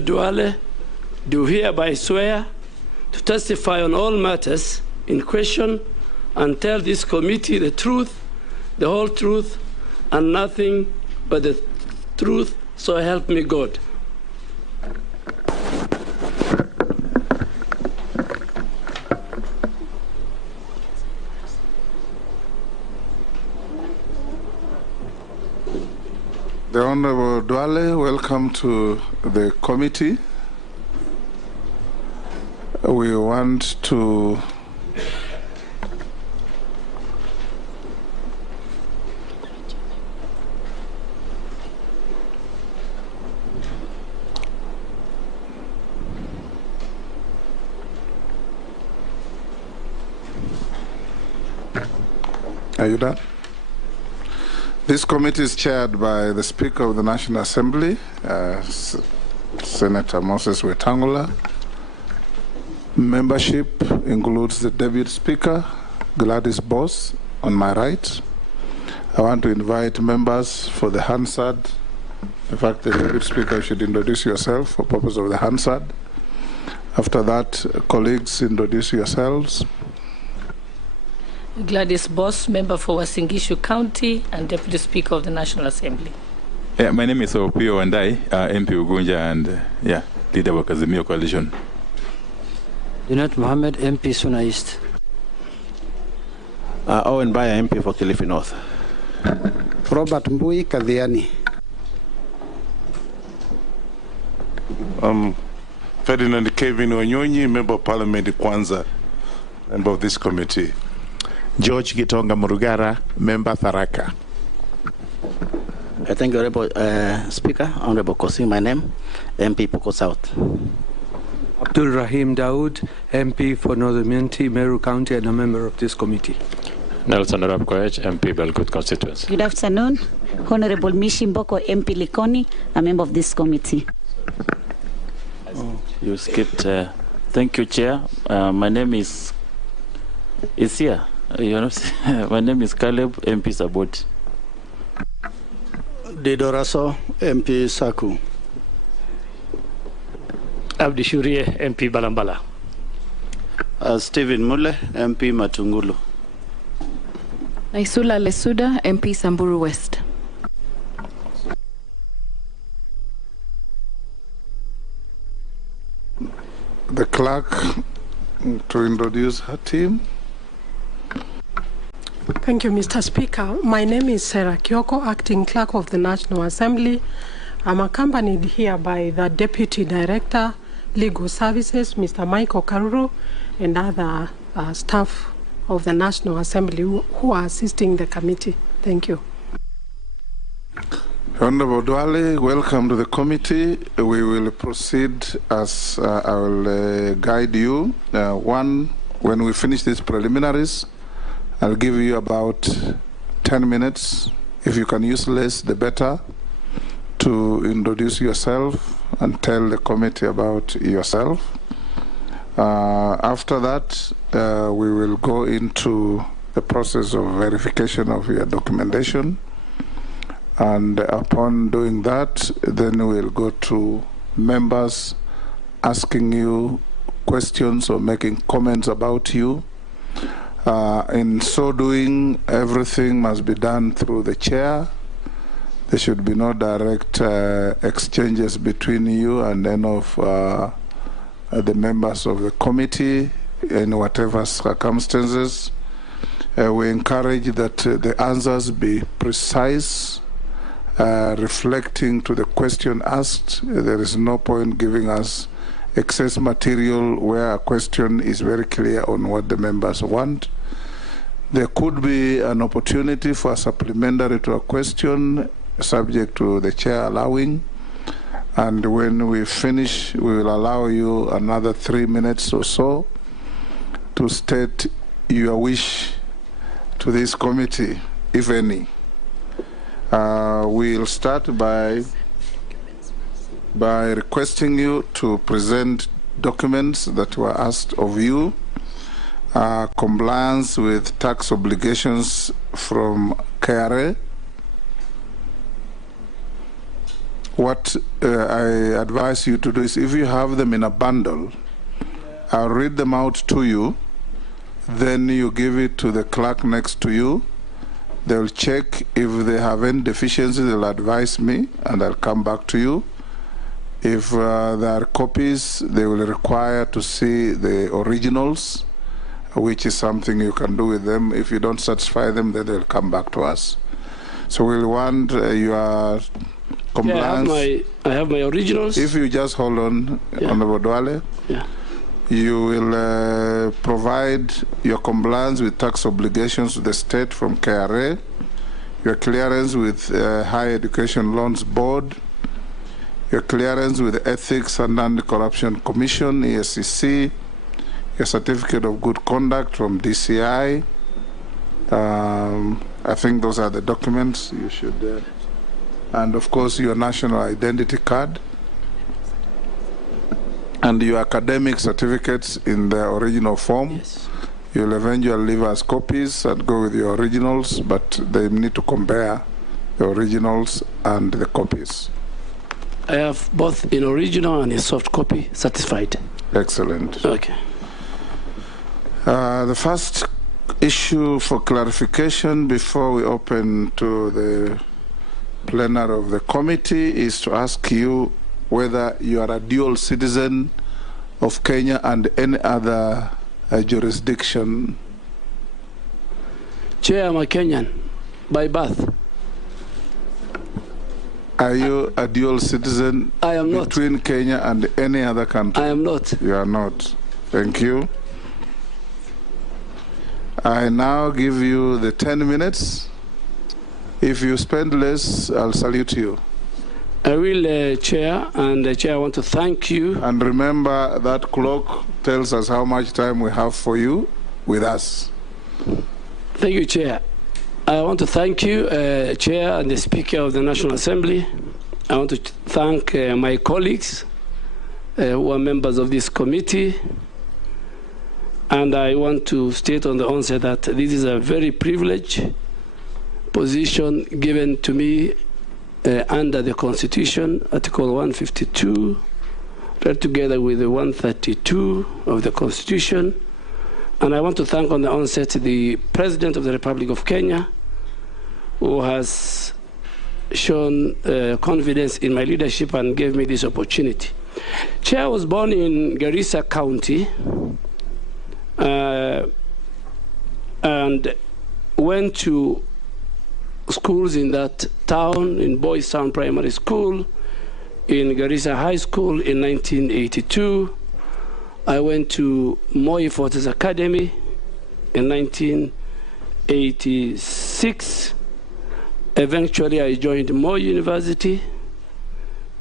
Duale, do hereby swear to testify on all matters in question and tell this committee the truth, the whole truth, and nothing but the truth, so help me God. The Honorable Duale, welcome to the committee. We want to Are you done? This committee is chaired by the Speaker of the National Assembly, Senator Moses Wetangula. Membership includes the Deputy Speaker, Gladys Boss, on my right. I want to invite members for the Hansard. In fact, the Deputy Speaker should introduce yourself for purpose of the Hansard. After that, colleagues, introduce yourselves. Gladys Boss, member for Uasin Gishu County and Deputy Speaker of the National Assembly. Yeah, my name is Opio Wandai, MP Ugunja, and leader of Azimio Coalition. Junet Mohammed, MP Suna East. Owen Baya, MP for Kilifi North. Robert Mbui Kadhiani. Ferdinand Kevin Onyonyi, Member of Parliament Kwanza, member of this committee. George Gitonga Murugara, Member Tharaka. Thank you, Honorable Speaker. Honorable Kosi, my name, MP Poko South. Abdul Rahim Daoud, MP for Northern Minti, Meru County, and a member of this committee. Nelson Arap Koech, MP Belgut constituency. Good afternoon. Honorable Mishi Mboko, MP Likoni, a member of this committee. Oh, you skipped. Thank you, Chair. My name is here. My name is Caleb, MP Sabot. Didoraso, MP Saku. Abdi Shurie, MP Balambala. Stephen Mule, MP Matungulu. Naisula Lesuda, MP Samburu West. The clerk to introduce her team. Thank you, Mr. Speaker. My name is Sarah Kyoko, Acting Clerk of the National Assembly. I'm accompanied here by the Deputy Director, Legal Services, Mr. Michael Karuro, and other staff of the National Assembly who are assisting the committee. Thank you. Honorable Duale, welcome to the committee. We will proceed as I will guide you. When we finish these preliminaries, I'll give you about 10 minutes. If you can use less, the better, to introduce yourself and tell the committee about yourself. After that, we will go into the process of verification of your documentation. And upon doing that, then we'll go to members asking you questions or making comments about you. In so doing, everything must be done through the chair. There should be no direct exchanges between you and any of the members of the committee in whatever circumstances. We encourage that the answers be precise, reflecting to the question asked. There is no point giving us excess material where a question is very clear on what the members want. There could be an opportunity for a supplementary to a question, subject to the chair allowing. And when we finish, we will allow you another 3 minutes or so to state your wish to this committee, if any. We'll start by requesting you to present documents that were asked of you, compliance with tax obligations from KRA, what I advise you to do is, if you have them in a bundle, I'll read them out to you, then you give it to the clerk next to you. They'll check if they have any deficiencies, they'll advise me, and I'll come back to you. If there are copies, they will require to see the originals, which is something you can do with them. If you don't satisfy them, then they'll come back to us. So we'll want your compliance. Yeah, I have my originals. If you just hold on, Honorable Duale. Yeah. You will provide your compliance with tax obligations to the state from KRA, your clearance with Higher Education Loans Board, your clearance with the Ethics and Anti-Corruption Commission, ESCC, your certificate of good conduct from DCI. I think those are the documents you should, and of course your national identity card. And your academic certificates in the original form. Yes. You'll eventually leave us copies and go with your originals, but they need to compare the originals and the copies. I have both in original and a soft copy certified. Excellent. Okay. The first issue for clarification before we open to the plenary of the committee is to ask you whether you are a dual citizen of Kenya and any other jurisdiction. Chair, I'm a Kenyan by birth. Are you a dual citizen? I am not. Between Kenya and any other country? I am not. You are not. Thank you. I now give you the 10 minutes. If you spend less, I'll salute you. I will, Chair, and Chair, I want to thank you. And remember that clock tells us how much time we have for you with us. Thank you, Chair. I want to thank you, Chair and the Speaker of the National Assembly. I want to thank my colleagues who are members of this committee. And I want to state on the onset that this is a very privileged position given to me under the Constitution, Article 152, read together with the 132 of the Constitution. And I want to thank on the onset the President of the Republic of Kenya, who has shown confidence in my leadership and gave me this opportunity. Chair, I was born in Garissa County and went to schools in that town, in Boys Town Primary School, in Garissa High School in 1982. I went to Moi Forces Academy in 1986. Eventually, I joined Moi University,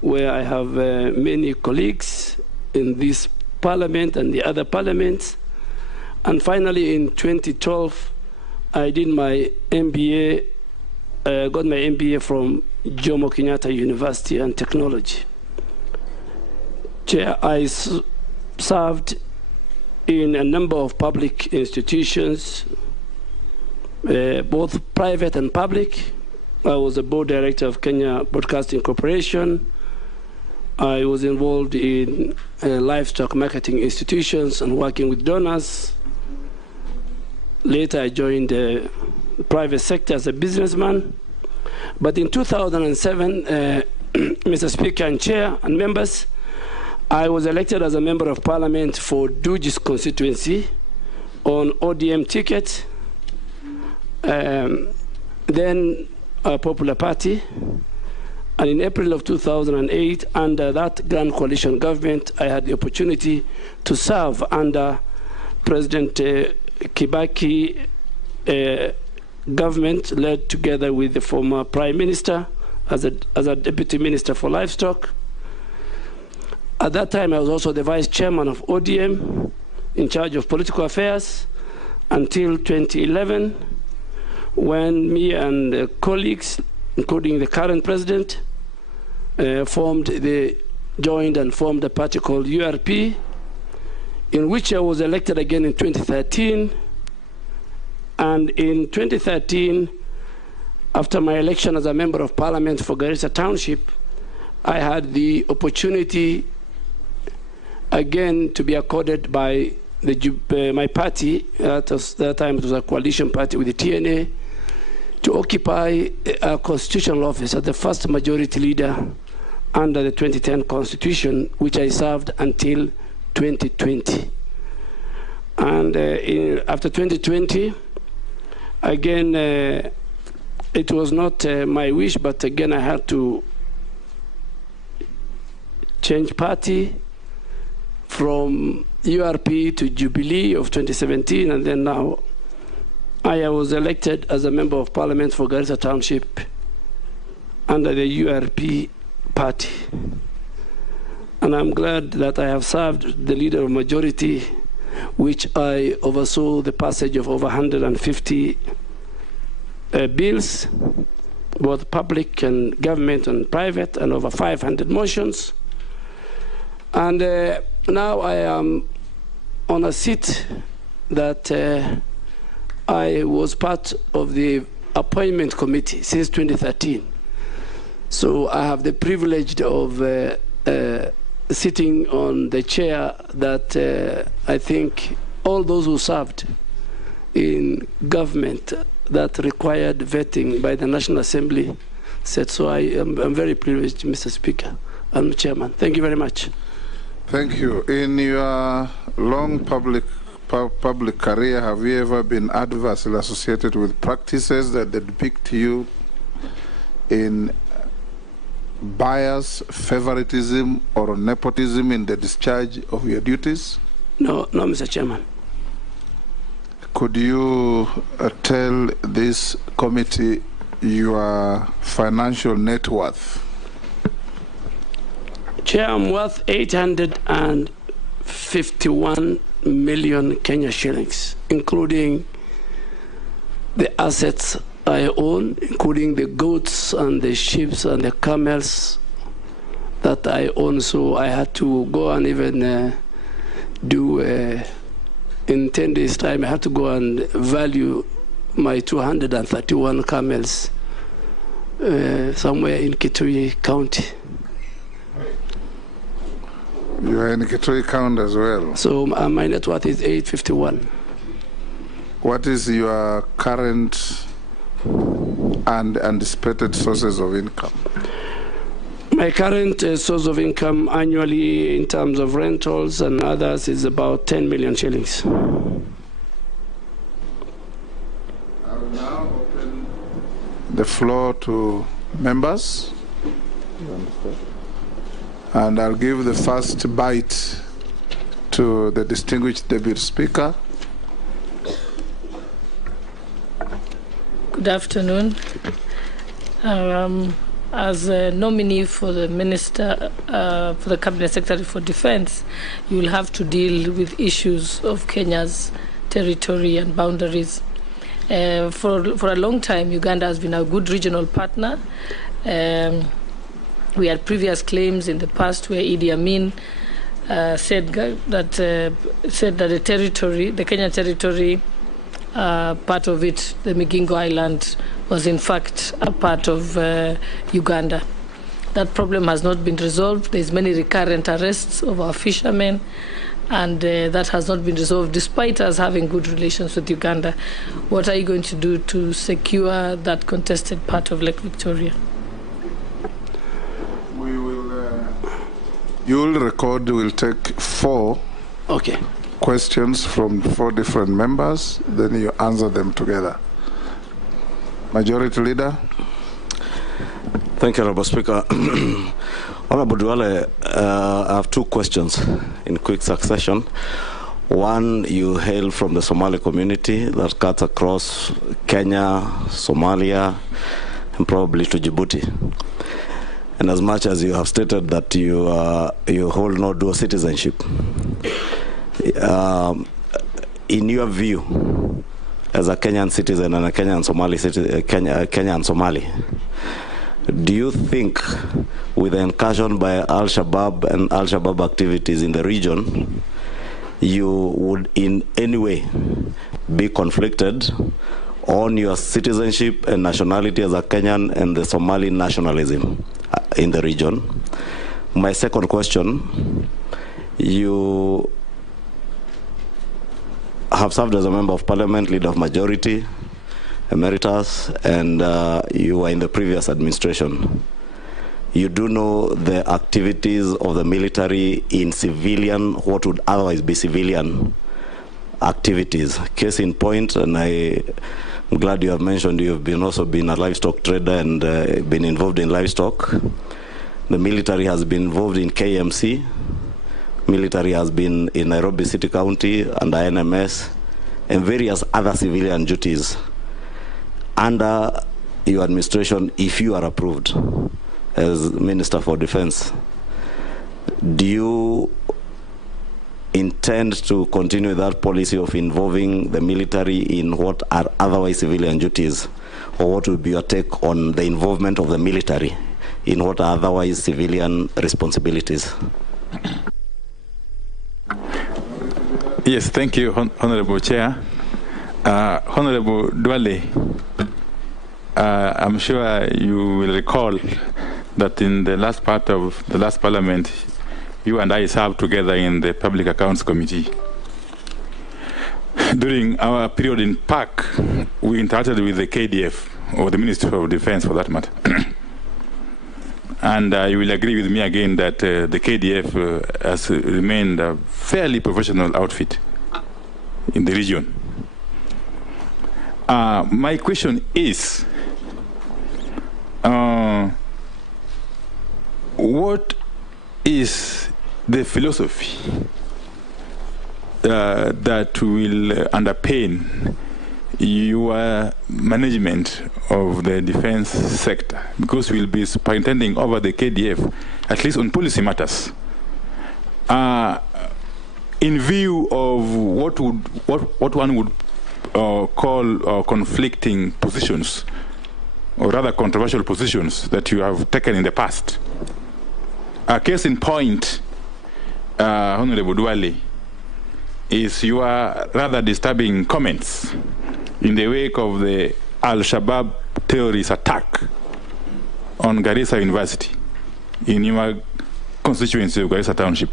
where I have many colleagues in this parliament and the other parliaments. And finally, in 2012, I did my MBA. Got my MBA from Jomo Kenyatta University and Technology. Chair, I served in a number of public institutions, both private and public. I was a board director of Kenya Broadcasting Corporation. I was involved in livestock marketing institutions and working with donors. Later, I joined the private sector as a businessman. But in 2007, Mr. Speaker and Chair and members, I was elected as a member of parliament for Dujis constituency on ODM ticket, then a Popular Party. And in April of 2008, under that Grand Coalition government, I had the opportunity to serve under President Kibaki government, led together with the former Prime Minister as a Deputy Minister for Livestock. At that time, I was also the Vice Chairman of ODM, in charge of political affairs, until 2011, when me and colleagues, including the current President, joined and formed a party called URP, in which I was elected again in 2013. And in 2013, after my election as a member of parliament for Garissa Township, I had the opportunity again to be accorded by my party, at that time it was a coalition party with the TNA, to occupy a constitutional office as the first majority leader under the 2010 Constitution, which I served until 2020. And after 2020, again, it was not my wish, but again, I had to change party from URP to Jubilee of 2017, and then now I was elected as a member of parliament for Garissa Township under the URP party. And I'm glad that I have served the leader of majority, which I oversaw the passage of over 150 bills, both public and government and private, and over 500 motions. And now I am on a seat that I was part of the appointment committee since 2013. So I have the privilege of sitting on the chair that I think all those who served in government that required vetting by the National Assembly said. So I'm very privileged, Mr. Speaker and Chairman. Thank you very much. Thank you. In your long public career, have you ever been adversely associated with practices that depict you in bias, favoritism, or nepotism in the discharge of your duties? No, Mr. Chairman. Could you tell this committee your financial net worth? Chair, I'm worth 851 million Kenya shillings, including the assets I own, including the goats and the sheep and the camels that I own. So I had to go and even do, in 10 days' time, I had to go and value my 231 camels somewhere in Kitui County. You are in Kitui County as well. So my net worth is 851. What is your current and anticipated sources of income? My current source of income annually in terms of rentals and others is about 10 million shillings. I will now open the floor to members. You understand? And I'll give the first bite to the distinguished Deputy Speaker. Good afternoon. As a nominee for the Minister, for the Cabinet Secretary for Defense, you will have to deal with issues of Kenya's territory and boundaries. For a long time, Uganda has been a good regional partner. We had previous claims in the past where Idi Amin said that the territory, the Kenyan territory, part of it, the Migingo Island, was in fact a part of Uganda. That problem has not been resolved. There's many recurrent arrests of our fishermen, and that has not been resolved despite us having good relations with Uganda. What are you going to do to secure that contested part of Lake Victoria? You will record, we'll take 4 questions from 4 different members, then you answer them together. Majority Leader. Thank you, Honorable Speaker. Honorable Duale, I have 2 questions in quick succession. One, you hail from the Somali community that cuts across Kenya, Somalia, and probably to Djibouti. And as much as you have stated that you hold no dual citizenship, in your view, as a Kenyan citizen and a Kenyan Somali citizen, Kenya and Somali, do you think with the incursion by Al-Shabaab and Al-Shabaab activities in the region, you would in any way be conflicted on your citizenship and nationality as a Kenyan and the Somali nationalism in the region. My second question, you have served as a member of parliament, leader of majority, emeritus, and you were in the previous administration. You do know the activities of the military in civilian, what would otherwise be civilian activities. Case in point, and I'm glad you have mentioned you've also been a livestock trader and been involved in livestock. The military has been involved in KMC. Military has been in Nairobi City County under NMS and various other civilian duties. Under your administration, if you are approved as Minister for Defense, do you intend to continue that policy of involving the military in what are otherwise civilian duties? Or what would be your take on the involvement of the military in what are otherwise civilian responsibilities? Yes, thank you, Honorable Chair. Honorable Duale, I'm sure you will recall that in the last part of the last parliament, you and I served together in the Public Accounts Committee. During our period in PAC, we interacted with the KDF, or the Ministry of Defense for that matter. And you will agree with me again that the KDF has remained a fairly professional outfit in the region. My question is, what is the philosophy that will underpin your management of the defense sector? Because we'll be superintending over the KDF, at least on policy matters. In view of what one would call conflicting positions, or rather controversial positions that you have taken in the past. A case in point, Honorable Duale, is your rather disturbing comments in the wake of the Al-Shabaab terrorist attack on Garissa University in your constituency of Garissa Township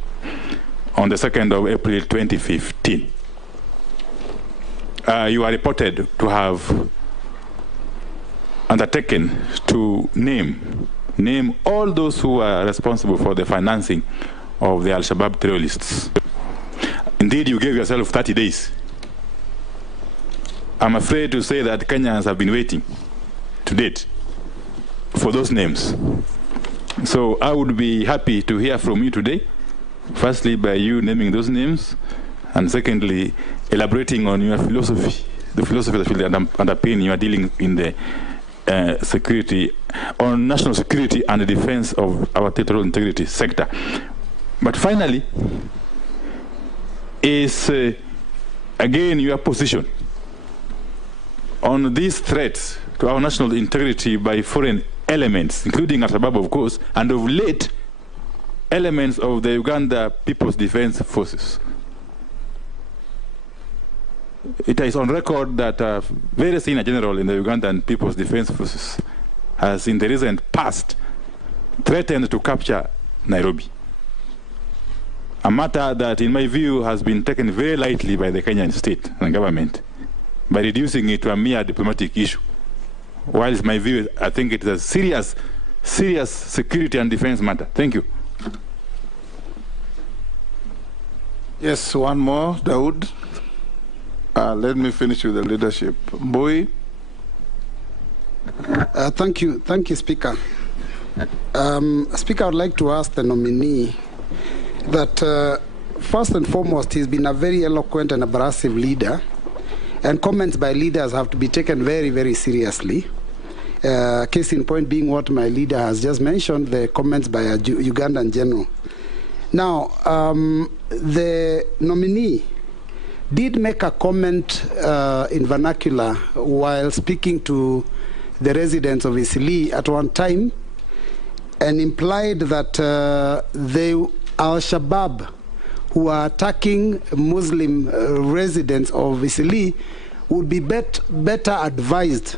on the 2nd of April 2015. You are reported to have undertaken to name all those who are responsible for the financing of the Al-Shabaab terrorists. Indeed, you gave yourself 30 days. I'm afraid to say that Kenyans have been waiting to date for those names. So I would be happy to hear from you today, firstly by you naming those names, and secondly, elaborating on your philosophy, the philosophy that will underpin your dealing in the security, on national security and the defense of our territorial integrity sector. But finally, is again your position on these threats to our national integrity by foreign elements, including Al-Shabaab, of course, and of late, elements of the Uganda People's Defense Forces. It is on record that a very senior general in the Ugandan People's Defense Forces has in the recent past threatened to capture Nairobi. A matter that, in my view, has been taken very lightly by the Kenyan state and government by reducing it to a mere diplomatic issue. While in my view, I think it is a serious security and defense matter. Thank you. Yes, one more, Daoud. Let me finish with the leadership. Mbui. Thank you, Speaker. Speaker, I would like to ask the nominee that first and foremost, he's been a very eloquent and abrasive leader, and comments by leaders have to be taken very, very seriously. Case in point being what my leader has just mentioned, the comments by a Ugandan general. Now, the nominee did make a comment in vernacular while speaking to the residents of Isili at one time, and implied that Al-Shabaab, who are attacking Muslim residents of Isili, would be better advised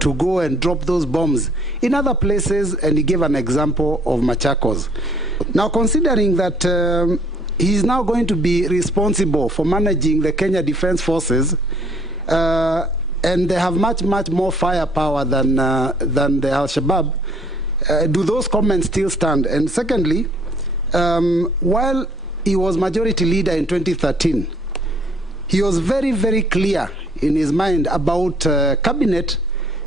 to go and drop those bombs in other places, and he gave an example of Machakos. Now, considering that he's now going to be responsible for managing the Kenya Defense Forces, and they have much more firepower than the Al-Shabaab, do those comments still stand? And secondly, while he was majority leader in 2013, he was very clear in his mind about cabinet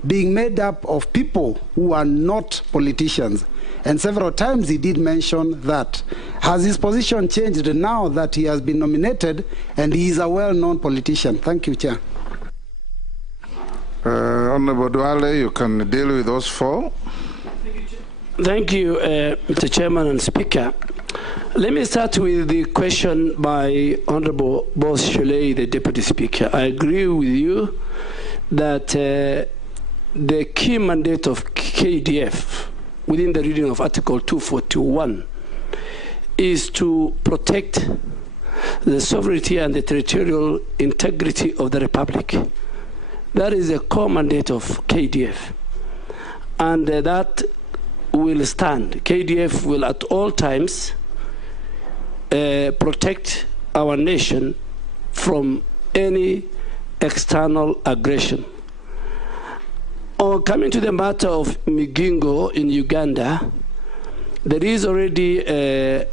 being made up of people who are not politicians. And several times he did mention that. Has his position changed now that he has been nominated and he is a well-known politician? Thank you, Chair. Honorable Duale, you can deal with those four. Thank you, Mr. Chairman and Speaker. Let me start with the question by Honorable Boss Sholei, the Deputy Speaker. I agree with you that the key mandate of KDF within the reading of Article 241 is to protect the sovereignty and the territorial integrity of the Republic. That is a core mandate of KDF. And that will stand. KDF will at all times protect our nation from any external aggression. Coming to the matter of Migingo in Uganda, there is already a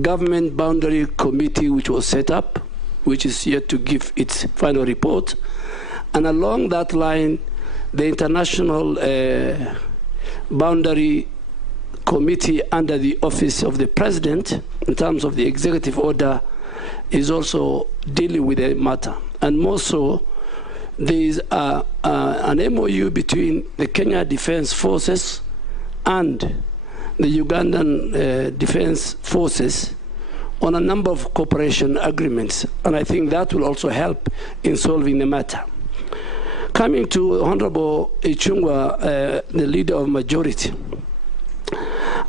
government boundary committee which was set up, which is yet to give its final report. And along that line, the International Boundary Committee under the Office of the President, in terms of the executive order, is also dealing with the matter. And more so, there is an MOU between the Kenya Defense Forces and the Ugandan Defense Forces on a number of cooperation agreements. And I think that will also help in solving the matter. Coming to Honorable Ichung'wah, the leader of majority,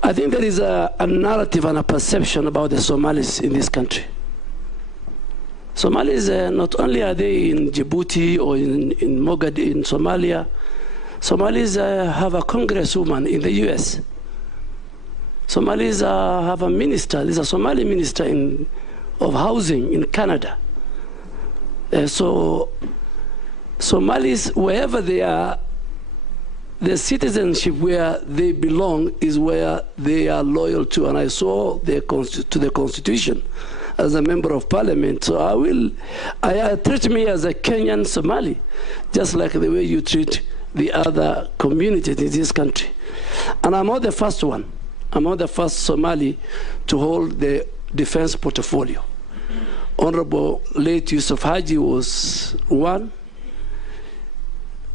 I think there is a narrative and a perception about the Somalis in this country. Somalis, not only are they in Djibouti or in Mogadishu, in Somalia, Somalis have a congresswoman in the US. Somalis have a minister, there's a Somali minister of housing in Canada. So Somalis, wherever they are, the citizenship where they belong is where they are loyal to. And I saw to the Constitution as a member of parliament. So I treat me as a Kenyan Somali, just like the way you treat the other communities in this country. And I'm not the first one. I'm not the first Somali to hold the defense portfolio. Honorable late Yusuf Haji was one.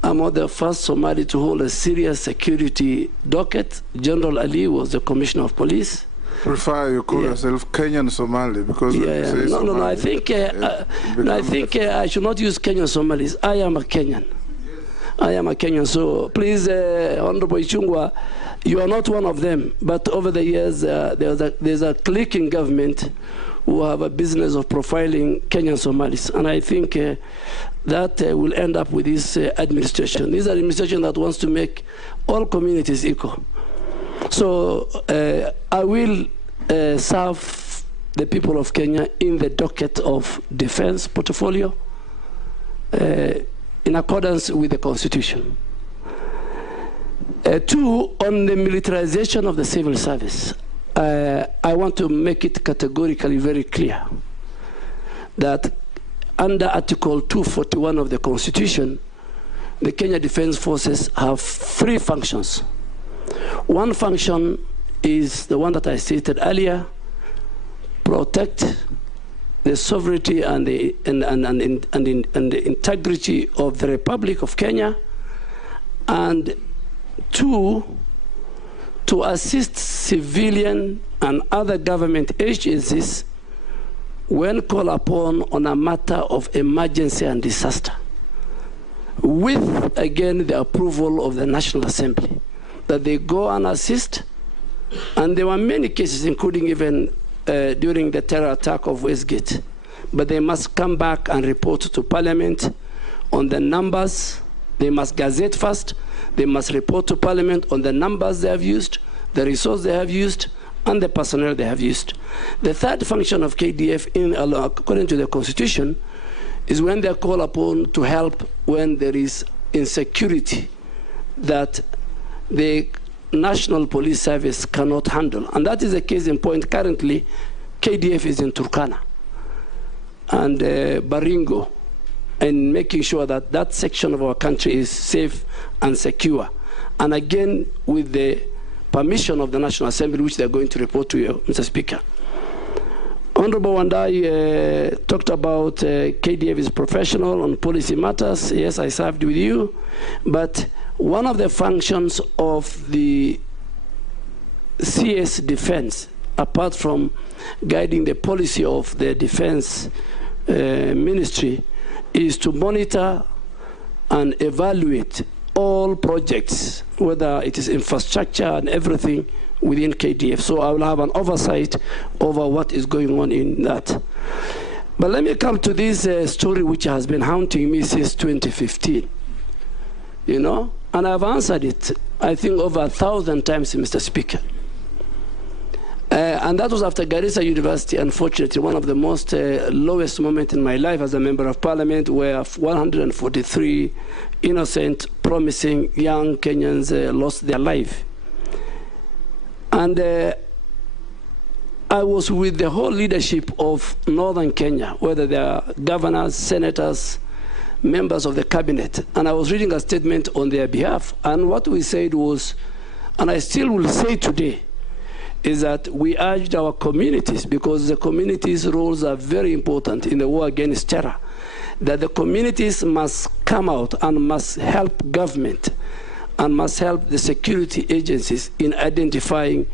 I'm not the first Somali to hold a serious security docket. General Ali was the Commissioner of Police. Prefer you call yourself Kenyan Somali because no. I think I should not use Kenyan Somalis. I am a Kenyan. I am a Kenyan. So please, Honorable Ichung'wah, you are not one of them. But over the years, there's a clique in government who have a business of profiling Kenyan Somalis, and I think that will end up with this administration. This is an administration that wants to make all communities equal. So I will serve the people of Kenya in the docket of defense portfolio in accordance with the Constitution. Two, on the militarization of the civil service, I want to make it categorically very clear that under Article 241 of the Constitution, the Kenya Defense Forces have three functions. One function is the one that I stated earlier: protect the sovereignty and the integrity of the Republic of Kenya, and two, to assist civilian and other government agencies when called upon on a matter of emergency and disaster, with, again, the approval of the National Assembly, that they go and assist. And there were many cases, including even during the terror attack of Westgate, but they must come back and report to Parliament on the numbers. They must gazette first. They must report to Parliament on the numbers they have used, the resource they have used, and the personnel they have used. The third function of KDF, according to the Constitution, is when they are called upon to help when there is insecurity that the National Police Service cannot handle. And that is the case in point. Currently, KDF is in Turkana and Baringo, and making sure that that section of our country is safe and secure. And again, with the permission of the National Assembly, which they're going to report to you, Mr. Speaker. Honorable Wandai talked about KDF is professional on policy matters. Yes, I served with you. But one of the functions of the CS Defense, apart from guiding the policy of the Defense Ministry, is to monitor and evaluate all projects, whether it is infrastructure and everything within KDF. So I will have an oversight over what is going on in that. But let me come to this story which has been haunting me since 2015. You know, and I've answered it, I think, over 1,000 times, Mr. Speaker. And that was after Garissa University, unfortunately, one of the most lowest moments in my life as a member of parliament, where 143 innocent, promising young Kenyans lost their life. And I was with the whole leadership of Northern Kenya, whether they are governors, senators, members of the cabinet, and I was reading a statement on their behalf. And what we said was, and I still will say today, is that we urged our communities, because the communities' roles are very important in the war against terror, that the communities must come out and must help government and must help the security agencies in identifying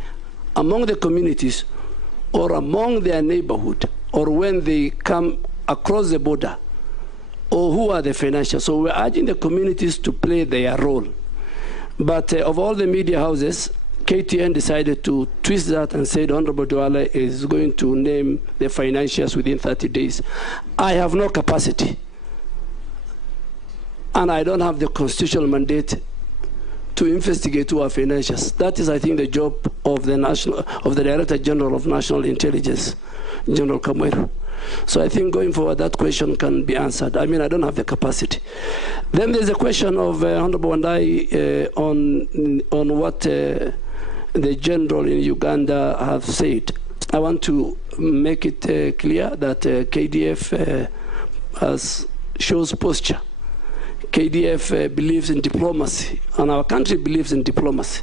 among the communities or among their neighborhood or when they come across the border, or who are the financial. So we're urging the communities to play their role. But of all the media houses, KTN decided to twist that and said Honorable Duale is going to name the financiers within 30 days. I have no capacity, and I don't have the constitutional mandate to investigate who are financiers. That is, I think, the job of the Director General of National Intelligence, General Kamweru. So I think going forward, that question can be answered. I mean, I don't have the capacity. Then there's a question of Honorable Wandai on what the general in Uganda have said. I want to make it clear that KDF shows posture. KDF believes in diplomacy, and our country believes in diplomacy.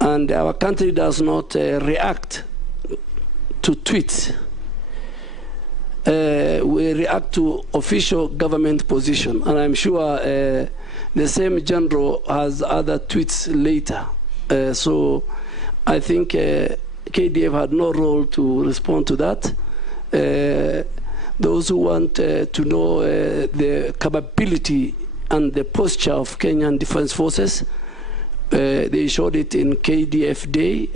And our country does not react to tweets. We react to official government position, and I'm sure the same general has other tweets later. So I think KDF had no role to respond to that. Those who want to know the capability and the posture of Kenyan Defense Forces, they showed it in KDF Day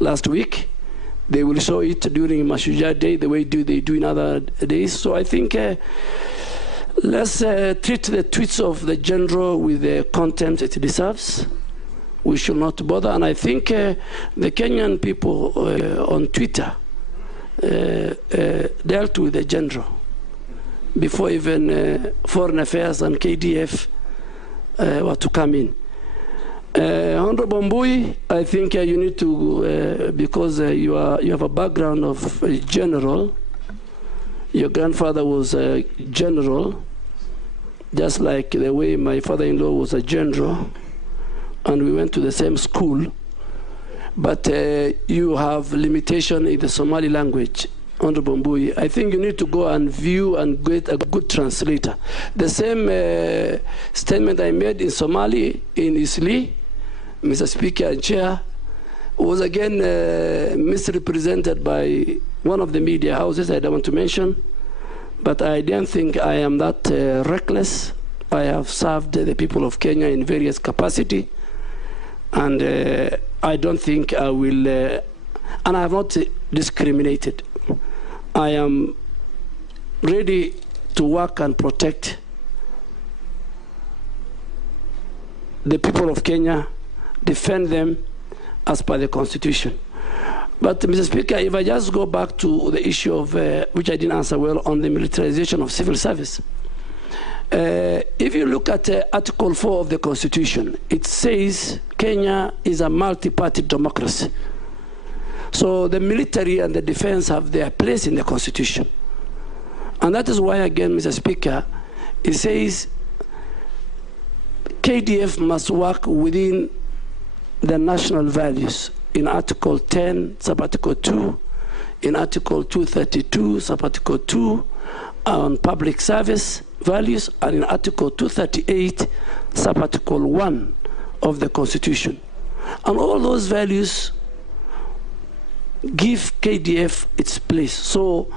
last week. They will show it during Mashujaa Day, the way they do in other days. So I think let's treat the tweets of the general with the contempt it deserves. We should not bother. And I think the Kenyan people on Twitter dealt with the general before even Foreign Affairs and KDF were to come in. Honorable Mbui, I think you need to, because you have a background of a general. Your grandfather was a general, just like the way my father-in-law was a general, and we went to the same school. But you have limitation in the Somali language, Honorable Mbui. I think you need to go and view and get a good translator. The same statement I made in Somali, in Isli, Mr. Speaker and Chair, was again misrepresented by one of the media houses I don't want to mention, but I don't think I am that reckless. I have served the people of Kenya in various capacity, and I don't think I will And I have not discriminated. I am ready to work and protect the people of Kenya, defend them as per the Constitution. But, Mr. Speaker, if I just go back to the issue of, which I didn't answer well, on the militarization of civil service. If you look at Article 4 of the Constitution, it says Kenya is a multi-party democracy. So the military and the defense have their place in the Constitution. And that is why, again, Mr. Speaker, it says KDF must work within the national values in Article 10, Sub-Article 2, in Article 232, Sub-Article 2, on public service values, and in Article 238, Sub-Article 1 of the Constitution. And all those values give KDF its place. So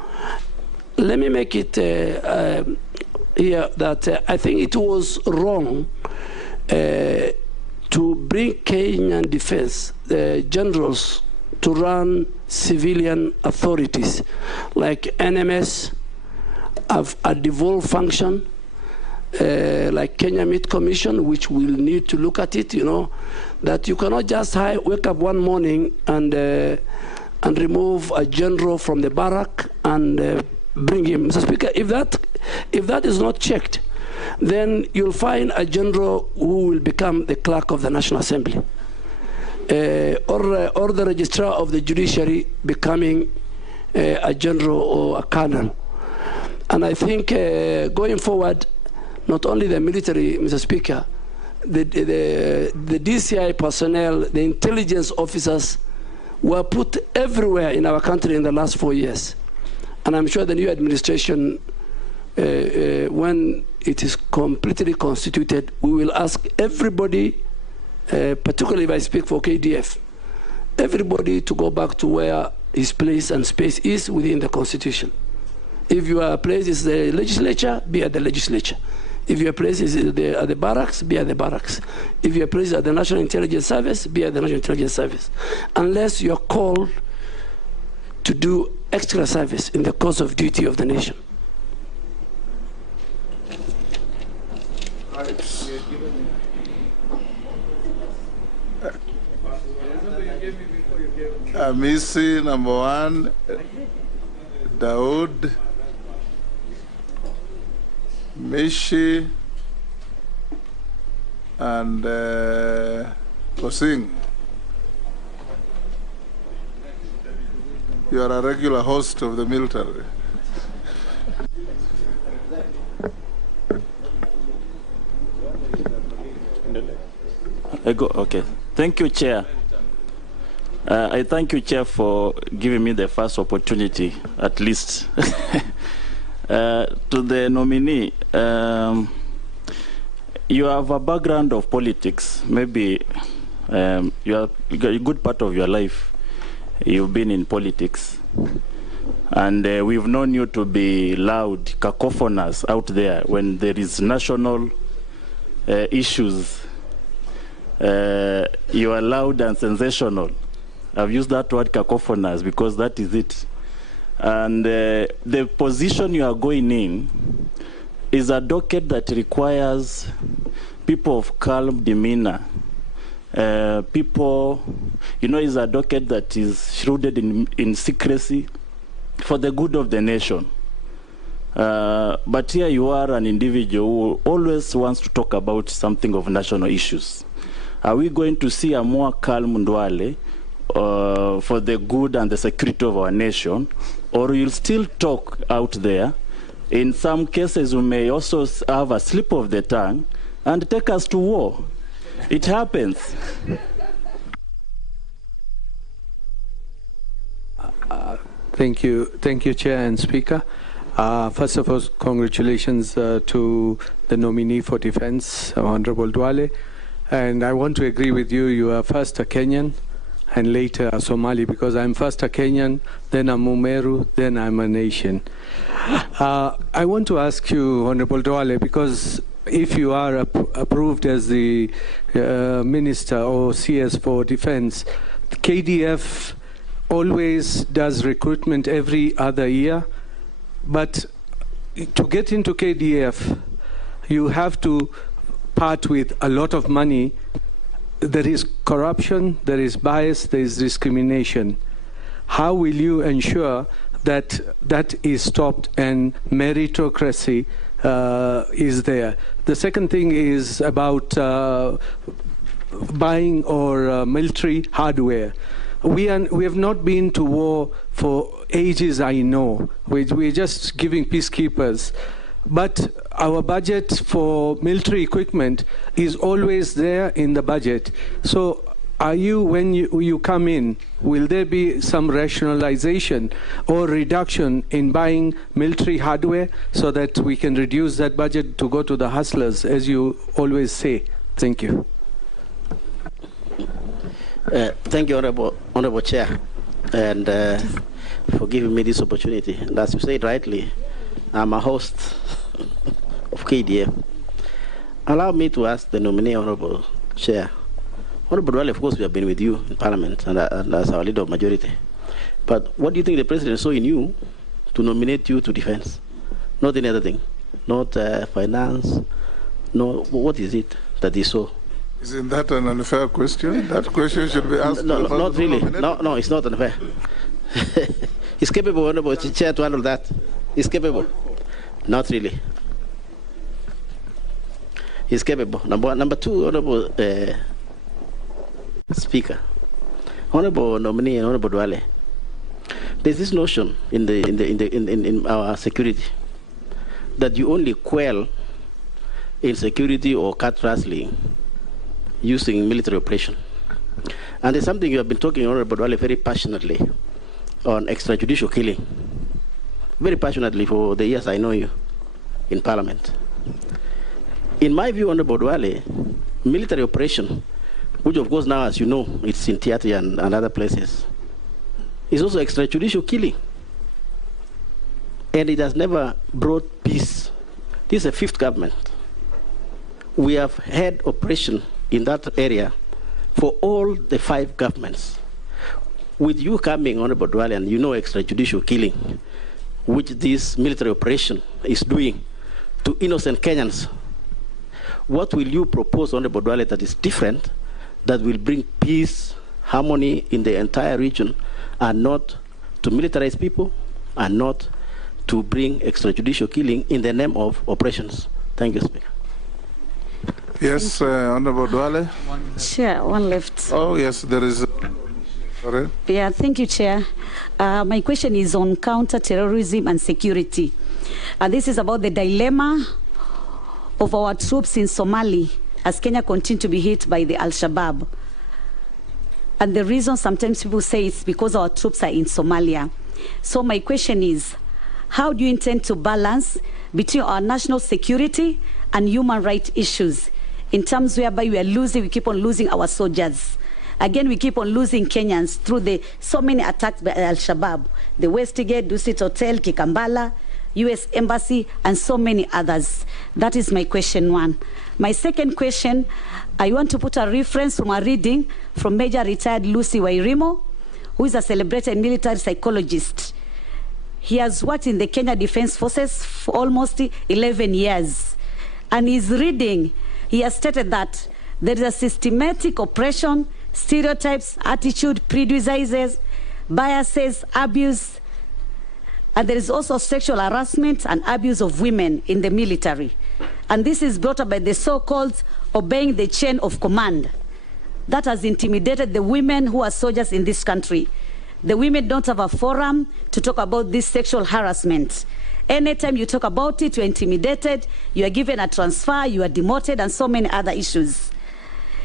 let me make it here that I think it was wrong to bring Kenyan defense generals to run civilian authorities like NMS, have a devolved function, like Kenya Meat Commission, which will need to look at it, you know, that you cannot just wake up one morning and remove a general from the barrack and bring him. Mr. Speaker, if that is not checked, then you'll find a general who will become the clerk of the National Assembly, or the registrar of the judiciary becoming a general or a colonel. And I think going forward, not only the military, Mr. Speaker, the DCI personnel, the intelligence officers were put everywhere in our country in the last 4 years. And I'm sure the new administration, when it is completely constituted, we will ask everybody, particularly if I speak for KDF, everybody to go back to where his place and space is within the Constitution. If your place is the legislature, be at the legislature. If your place is at the barracks, be at the barracks. If your place is at the National Intelligence Service, be at the National Intelligence Service. Unless you're called to do extra service in the course of duty of the nation. Amisi, number 1, Daud, Mishi, and Kosing. You are a regular host of the military. Okay. Thank you, Chair. I thank you, Chair, for giving me the first opportunity, at least. To the nominee, you have a background of politics. Maybe you have a good part of your life you've been in politics. And we've known you to be loud, cacophonous out there when there is national issues. You are loud and sensational. I've used that word cacophonous because that is it. And the position you are going in is a docket that requires people of calm demeanor. People, you know, is a docket that is shrouded in secrecy for the good of the nation. But here you are an individual who always wants to talk about something of national issues. Are we going to see a more calm Duale for the good and the security of our nation, or you'll still talk out there? In some cases, we may also have a slip of the tongue and take us to war. It happens. Thank you, Chair and Speaker. First of all, congratulations to the nominee for defense, Honorable Duale. And I want to agree with you. You are first a Kenyan and later a Somali, because I'm first a Kenyan, then a Mumeru, then I'm a nation. I want to ask you, Honorable Duale, because if you are approved as the Minister or CS for Defense, KDF always does recruitment every other year, but to get into KDF, you have to part with a lot of money. There is corruption, there is bias, there is discrimination. How will you ensure that that is stopped and meritocracy is there? The second thing is about buying or military hardware. We have not been to war for ages, I know. We're just giving peacekeepers. But our budget for military equipment is always there in the budget. So are you, when you come in, will there be some rationalization or reduction in buying military hardware so that we can reduce that budget to go to the hustlers, as you always say? Thank you. Thank you, Honorable Chair, and for giving me this opportunity. And as you said rightly, I'm a host of KDF. Allow me to ask the nominee, Honorable Chair. Honorable Duale, of course, we have been with you in Parliament and as our leader of majority. But what do you think the President saw in you to nominate you to defense? Not any other thing. Not finance. No. What is it that he saw? Isn't that an unfair question? That question should be asked. No, not really. No, it's not unfair. He's capable, Honorable Chair, to handle that. He's capable. Not really. He's capable. Number two, Honorable Speaker, Honorable Nominee and Honorable Duale. There's this notion in our security that you only quell insecurity or cat rustling using military operation. And there's something you have been talking, Honorable Duale, very passionately on extrajudicial killing. Very passionately for the years I know you in Parliament. In my view, Honorable Duale, military operation, which of course now, as you know, it's in Tiati and other places, is also extrajudicial killing. And it has never brought peace. This is a fifth government. We have had operation in that area for all the 5 governments. With you coming, Honorable Duale, and you know extrajudicial killing, which this military operation is doing to innocent Kenyans, what will you propose, Honorable Duale, that is different, that will bring peace, harmony in the entire region, and not to militarize people, and not to bring extrajudicial killing in the name of operations? Thank you, Speaker. Yes, Honorable Duale. Chair, one left. Oh, yes, there is. Sorry. Yeah, thank you, Chair. My question is on counter-terrorism and security. This is about the dilemma of our troops in Somalia as Kenya continue to be hit by the Al-Shabaab. And the reason sometimes people say it's because our troops are in Somalia. So my question is, how do you intend to balance between our national security and human rights issues in terms whereby we keep on losing our soldiers? Again, we keep on losing Kenyans through so many attacks by Al-Shabaab, the Westgate, Dusit Hotel, Kikambala, US Embassy, and so many others. That is my question 1. My second question, I want to put a reference from a reading from Major Retired Lucy Wairimo, who is a celebrated military psychologist. He has worked in the Kenya Defense Forces for almost 11 years. And his reading, he has stated that there is a systematic oppression, stereotypes, attitude, prejudices, biases, abuse, and there is also sexual harassment and abuse of women in the military. And this is brought up by the so-called obeying the chain of command. That has intimidated the women who are soldiers in this country. The women don't have a forum to talk about this sexual harassment. Anytime you talk about it, you're intimidated, you are given a transfer, you are demoted, and so many other issues.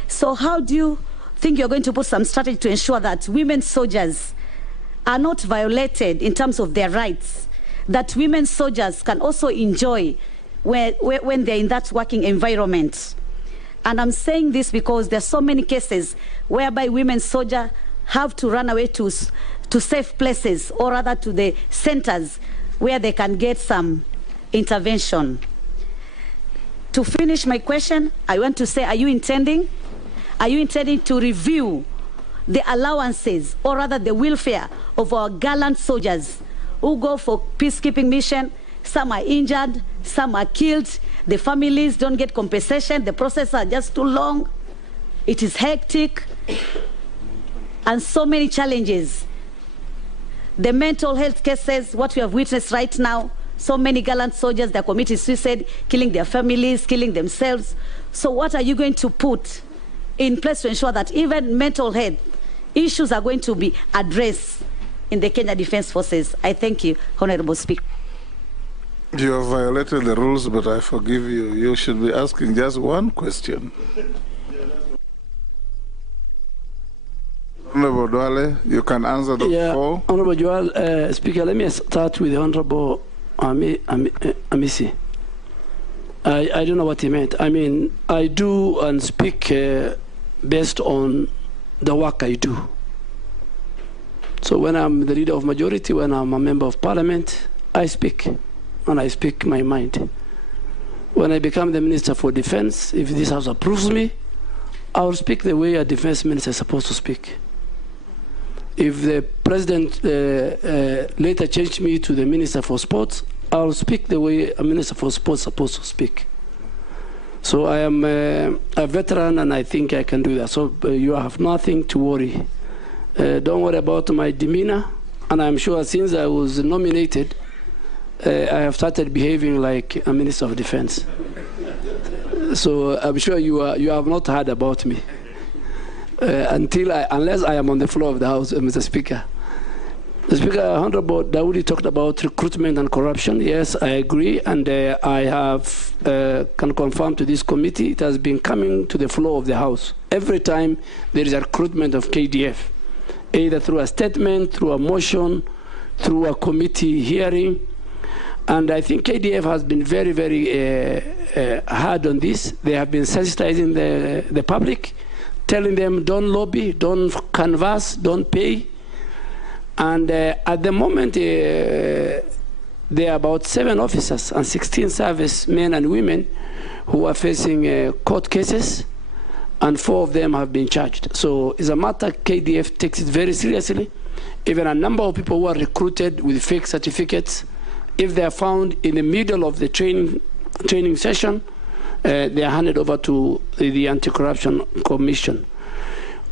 So how do you think you're going to put some strategy to ensure that women soldiers are not violated in terms of their rights, that women soldiers can also enjoy when they're in that working environment? And I'm saying this because there are so many cases whereby women soldiers have to run away to safe places, or rather to the centers where they can get some intervention. To finish my question, I want to say, are you intending to review the allowances, or rather the welfare of our gallant soldiers who go for peacekeeping mission. Some are injured, some are killed. The families don't get compensation. The processes are just too long. It is hectic, and so many challenges. The mental health cases, what we have witnessed right now, so many gallant soldiers, they're committing suicide, killing their families, killing themselves. So what are you going to put in place to ensure that even mental health issues are going to be addressed in the Kenya Defense Forces? I thank you, Honorable Speaker. You have violated the rules, but I forgive you. You should be asking just one question. Honorable Duale, you can answer the four. Honorable Duale, Speaker, let me start with the Honorable Amisi. I don't know what he meant. I mean, I do and speak based on the work I do. So when I'm the leader of majority, when I'm a member of parliament, I speak, and I speak my mind. When I become the Minister for Defense, if this House approves me, I'll speak the way a defense minister is supposed to speak. If the President later changed me to the Minister for Sports, I'll speak the way a Minister for Sports is supposed to speak. So I am a veteran, and I think I can do that. So you have nothing to worry. Don't worry about my demeanor, and I'm sure since I was nominated, I have started behaving like a Minister of Defense. So I'm sure you have not heard about me unless I am on the floor of the House, Mr. Speaker. The Speaker, Honorable Daudi talked about recruitment and corruption. Yes, I agree, and I have can confirm to this committee it has been coming to the floor of the House every time there is a recruitment of KDF, either through a statement, through a motion, through a committee hearing. And I think KDF has been very, very hard on this. They have been sensitizing the public, telling them don't lobby, don't canvass, don't pay. And at the moment, there are about 7 officers and 16 service men and women who are facing court cases, and 4 of them have been charged. So it's a matter KDF takes it very seriously. Even a number of people who are recruited with fake certificates, if they are found in the middle of the training session, they are handed over to the Anti-Corruption Commission.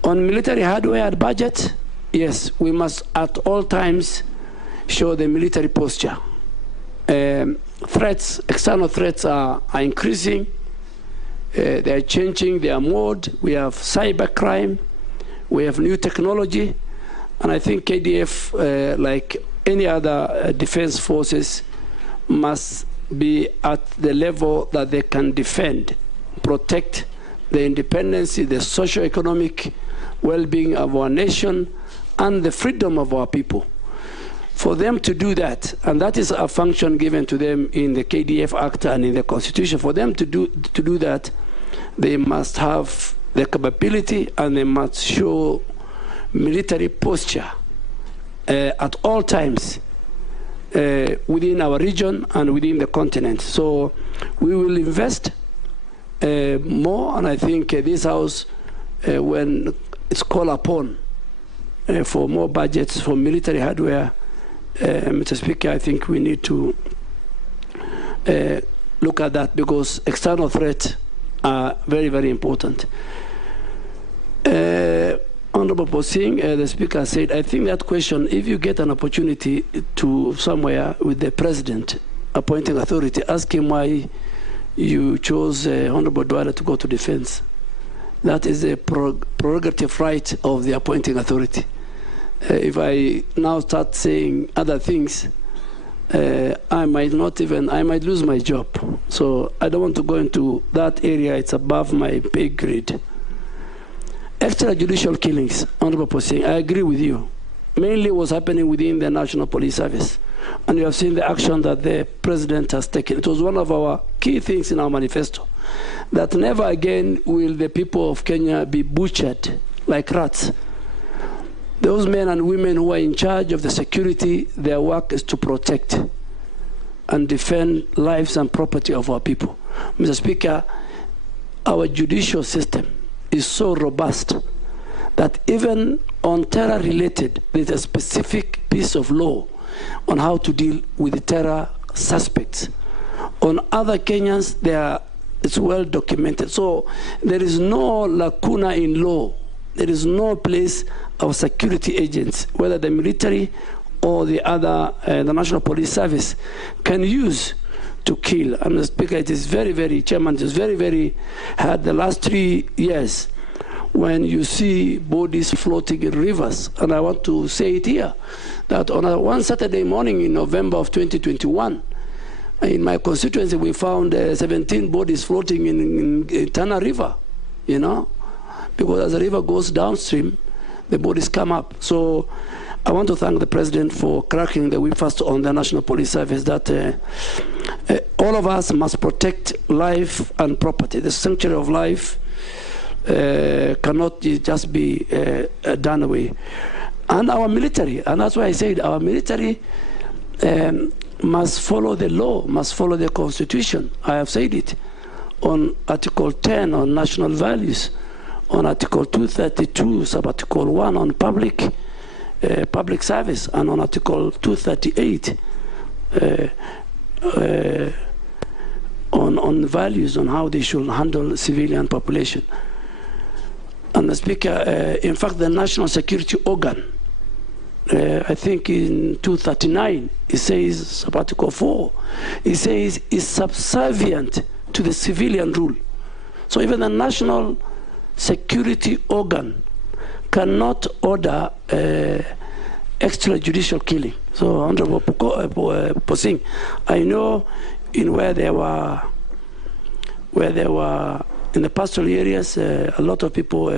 On military hardware and budget, yes, we must at all times show the military posture. Threats, external threats are increasing. They are changing their mode. We have cybercrime. We have new technology. And I think KDF, like any other defense forces, must be at the level that they can defend, protect the independence, the socio-economic well-being of our nation, and the freedom of our people. For them to do that, and that is a function given to them in the KDF Act and in the Constitution, for them to do that, they must have the capability and they must show military posture at all times within our region and within the continent. So we will invest more, and I think this House, when it's called upon for more budgets for military hardware, Mr. Speaker, I think we need to look at that, because external threats are very, very important. Honorable Posing, the Speaker said, I think that question, if you get an opportunity to somewhere with the President appointing authority, ask him why you chose Honorable Duale to go to defense. That is a prerogative right of the appointing authority. If I now start saying other things, I might lose my job. So I don't want to go into that area. It's above my pay grade. Extrajudicial killings, Honorable Posing, I agree with you. Mainly what's happening within the National Police Service. And you have seen the action that the President has taken. It was one of our key things in our manifesto, that never again will the people of Kenya be butchered like rats. Those men and women who are in charge of the security, their work is to protect and defend lives and property of our people. Mr. Speaker, our judicial system is so robust that even on terror related, there's a specific piece of law on how to deal with the terror suspects. On other Kenyans, it's well documented. So there is no lacuna in law. There is no place our security agents, whether the military or the other, the National Police Service, can use to kill. And the Speaker, it is very, very, Chairman, it is very, very hard the last 3 years when you see bodies floating in rivers. And I want to say it here, that on one Saturday morning in November of 2021, in my constituency, we found 17 bodies floating in Tana River, you know, because as the river goes downstream, the bodies come up. So I want to thank the President for cracking the whip first on the National Police Service, that all of us must protect life and property. The sanctuary of life cannot just be done away. And our military, and that's why I said our military must follow the law, must follow the Constitution. I have said it on Article 10 on national values, on Article 232, sub-Article 1 on public service, and on Article 238 on values on how they should handle civilian population. And the Speaker, in fact, the National Security Organ, I think in 239, it says, sub-Article 4, it says is subservient to the civilian rule. So even the National Security Organ cannot order extrajudicial killing. So, Honorable Posing, I know where there were in the pastoral areas, a lot of people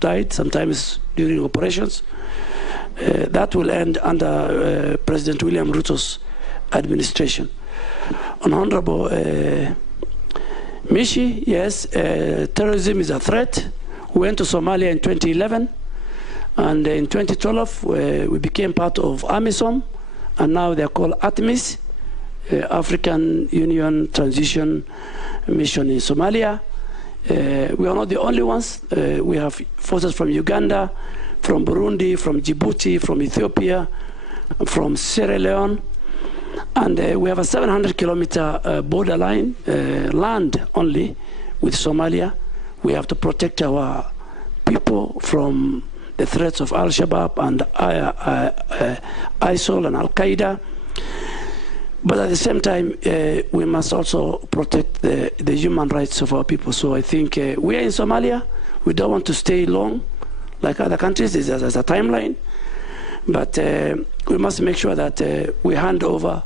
died, sometimes during operations. That will end under President William Ruto's administration. On Honorable Mishi, yes, terrorism is a threat. We went to Somalia in 2011, and in 2012 we became part of AMISOM, and now they're called ATMIS, African Union Transition Mission in Somalia. We are not the only ones. We have forces from Uganda, from Burundi, from Djibouti, from Ethiopia, from Sierra Leone. And we have a 700-kilometer borderline, land only, with Somalia. We have to protect our people from the threats of Al-Shabaab and ISIL and Al-Qaeda. But at the same time, we must also protect the human rights of our people. So I think we are in Somalia. We don't want to stay long like other countries. There's a timeline. But we must make sure that we hand over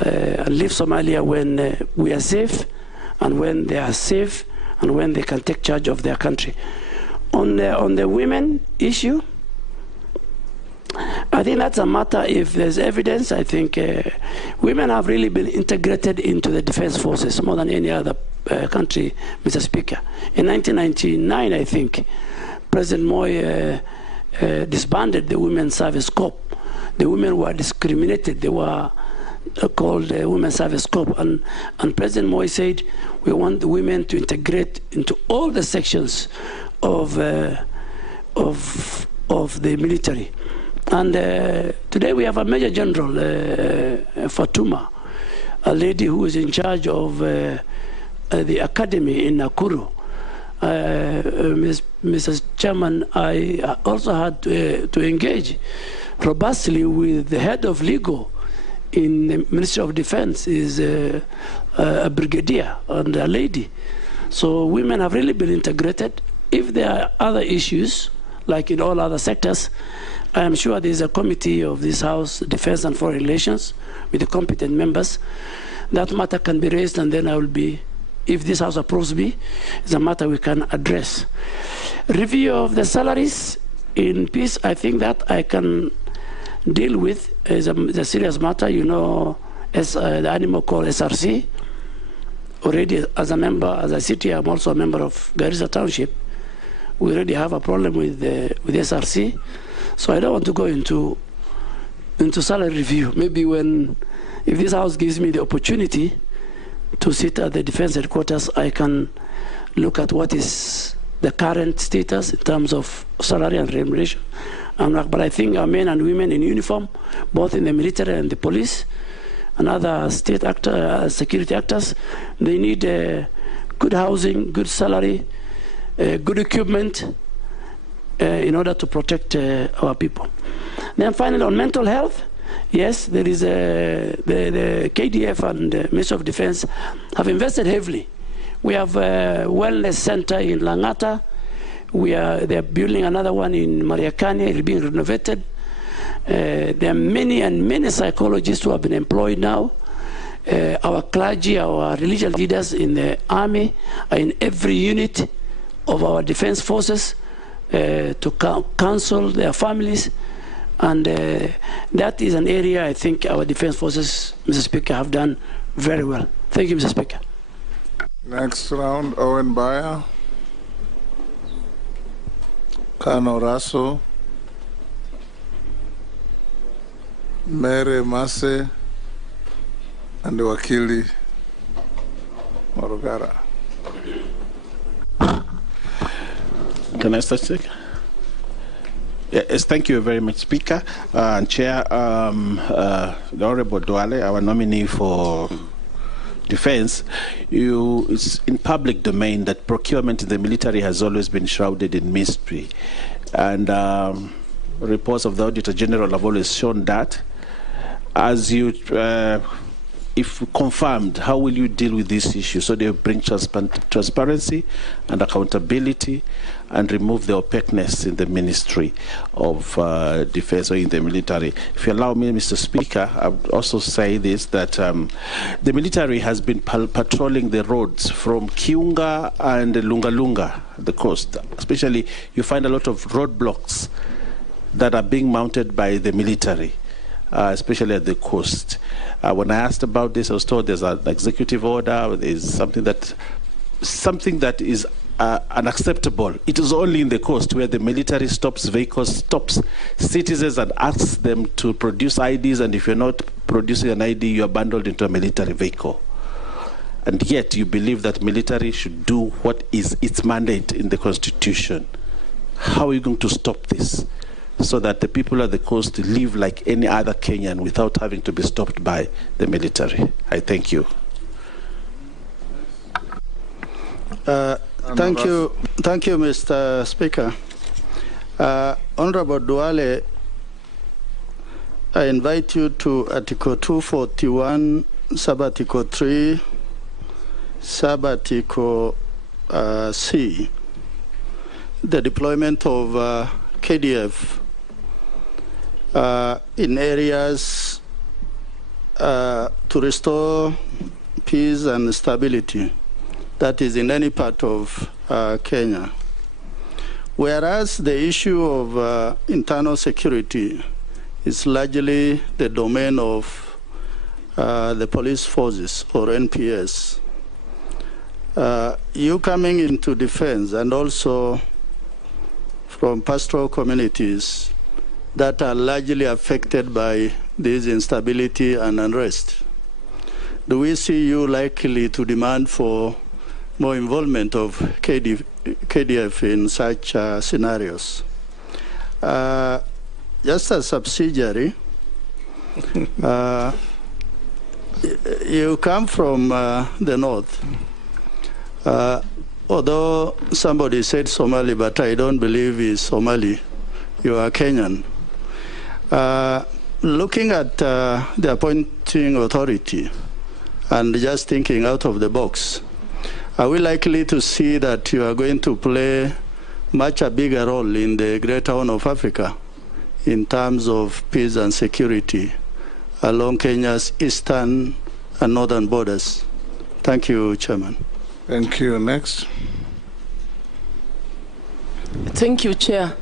and leave Somalia when we are safe, and when they are safe, and when they can take charge of their country. On the women issue, I think that's a matter, if there's evidence, I think women have really been integrated into the defense forces more than any other country, Mr. Speaker. In 1999, I think, President Moi disbanded the Women's Service Corps. The women were discriminated. They were called the Women's Service Corps. And President Moi said, we want the women to integrate into all the sections of the military. And today we have a Major General, Fatuma, a lady who is in charge of the academy in Nakuru. Mr. Chairman, I also had to engage robustly with the head of legal in the Ministry of Defense, is a brigadier and a lady. So women have really been integrated. If there are other issues, like in all other sectors, I am sure there is a committee of this House, Defense and Foreign Relations, with the competent members. That matter can be raised, and then I will be, if this House approves me, it's a matter we can address. Review of the salaries in peace, I think that I can deal with is a serious matter. You know, as the animal called SRC, already as a member, as a city, I'm also a member of Garissa Township. We already have a problem with SRC. So I don't want to go into salary review. Maybe if this House gives me the opportunity to sit at the defense headquarters, I can look at what is the current status in terms of salary and remuneration. But I think our men and women in uniform, both in the military and the police, and other state security actors, they need good housing, good salary, good equipment in order to protect our people. Then finally, on mental health, yes, there is the KDF and the Ministry of Defense have invested heavily. We have a wellness center in Langata. They're building another one in Mariakani. It's being renovated. There are many psychologists who have been employed now. Our clergy, our religious leaders in the army are in every unit of our defense forces to counsel their families. And that is an area I think our defense forces, Mr. Speaker, have done very well. Thank you, Mr. Speaker. Next round, Owen Bayer, Kano Raso, Mary Mase, and Wakili Morugara. Can I start, Speaker? Yes, thank you very much, Speaker and Chair. The Honorable Duale, our nominee for Defense, it's in public domain that procurement in the military has always been shrouded in mystery. And reports of the Auditor General have always shown that. As you, if confirmed, how will you deal with this issue so they bring transparency and accountability and remove the opaqueness in the Ministry of Defense or in the military? If you allow me, Mr. Speaker, I would also say this, that the military has been patrolling the roads from Kiunga and Lunga, the coast. Especially, you find a lot of roadblocks that are being mounted by the military, especially at the coast. When I asked about this, I was told there's an executive order, there's something that is unacceptable. It is only in the coast where the military stops vehicles, stops citizens and asks them to produce IDs, and if you're not producing an ID, you're bundled into a military vehicle. And yet you believe that military should do what is its mandate in the Constitution. How are you going to stop this so that the people at the coast live like any other Kenyan without having to be stopped by the military? I thank you. Thank you, Mr. Speaker. Honorable Duale, I invite you to Article 241, Sub-Article 3, Sub-Article C, the deployment of KDF in areas to restore peace and stability, that is in any part of Kenya. Whereas the issue of internal security is largely the domain of the police forces or NPS. You coming into defense and also from pastoral communities that are largely affected by this instability and unrest, do we see you likely to demand for more involvement of KDF in such scenarios? Just a subsidiary, you come from the north. Although somebody said Somali, but I don't believe he's Somali. You are Kenyan. Looking at the appointing authority and just thinking out of the box, are we likely to see that you are going to play much a bigger role in the Greater Horn of Africa in terms of peace and security along Kenya's eastern and northern borders? Thank you, Chairman. Thank you. Next. Thank you, Chair.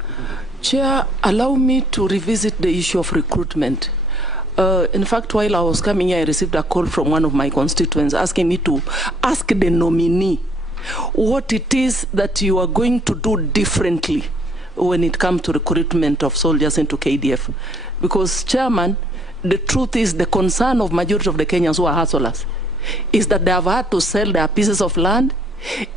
Chair, allow me to revisit the issue of recruitment. In fact, while I was coming here, I received a call from one of my constituents asking me to ask the nominee what it is that you are going to do differently when it comes to recruitment of soldiers into KDF. Because, Chairman, the truth is the concern of majority of the Kenyans who are hustlers is that they have had to sell their pieces of land,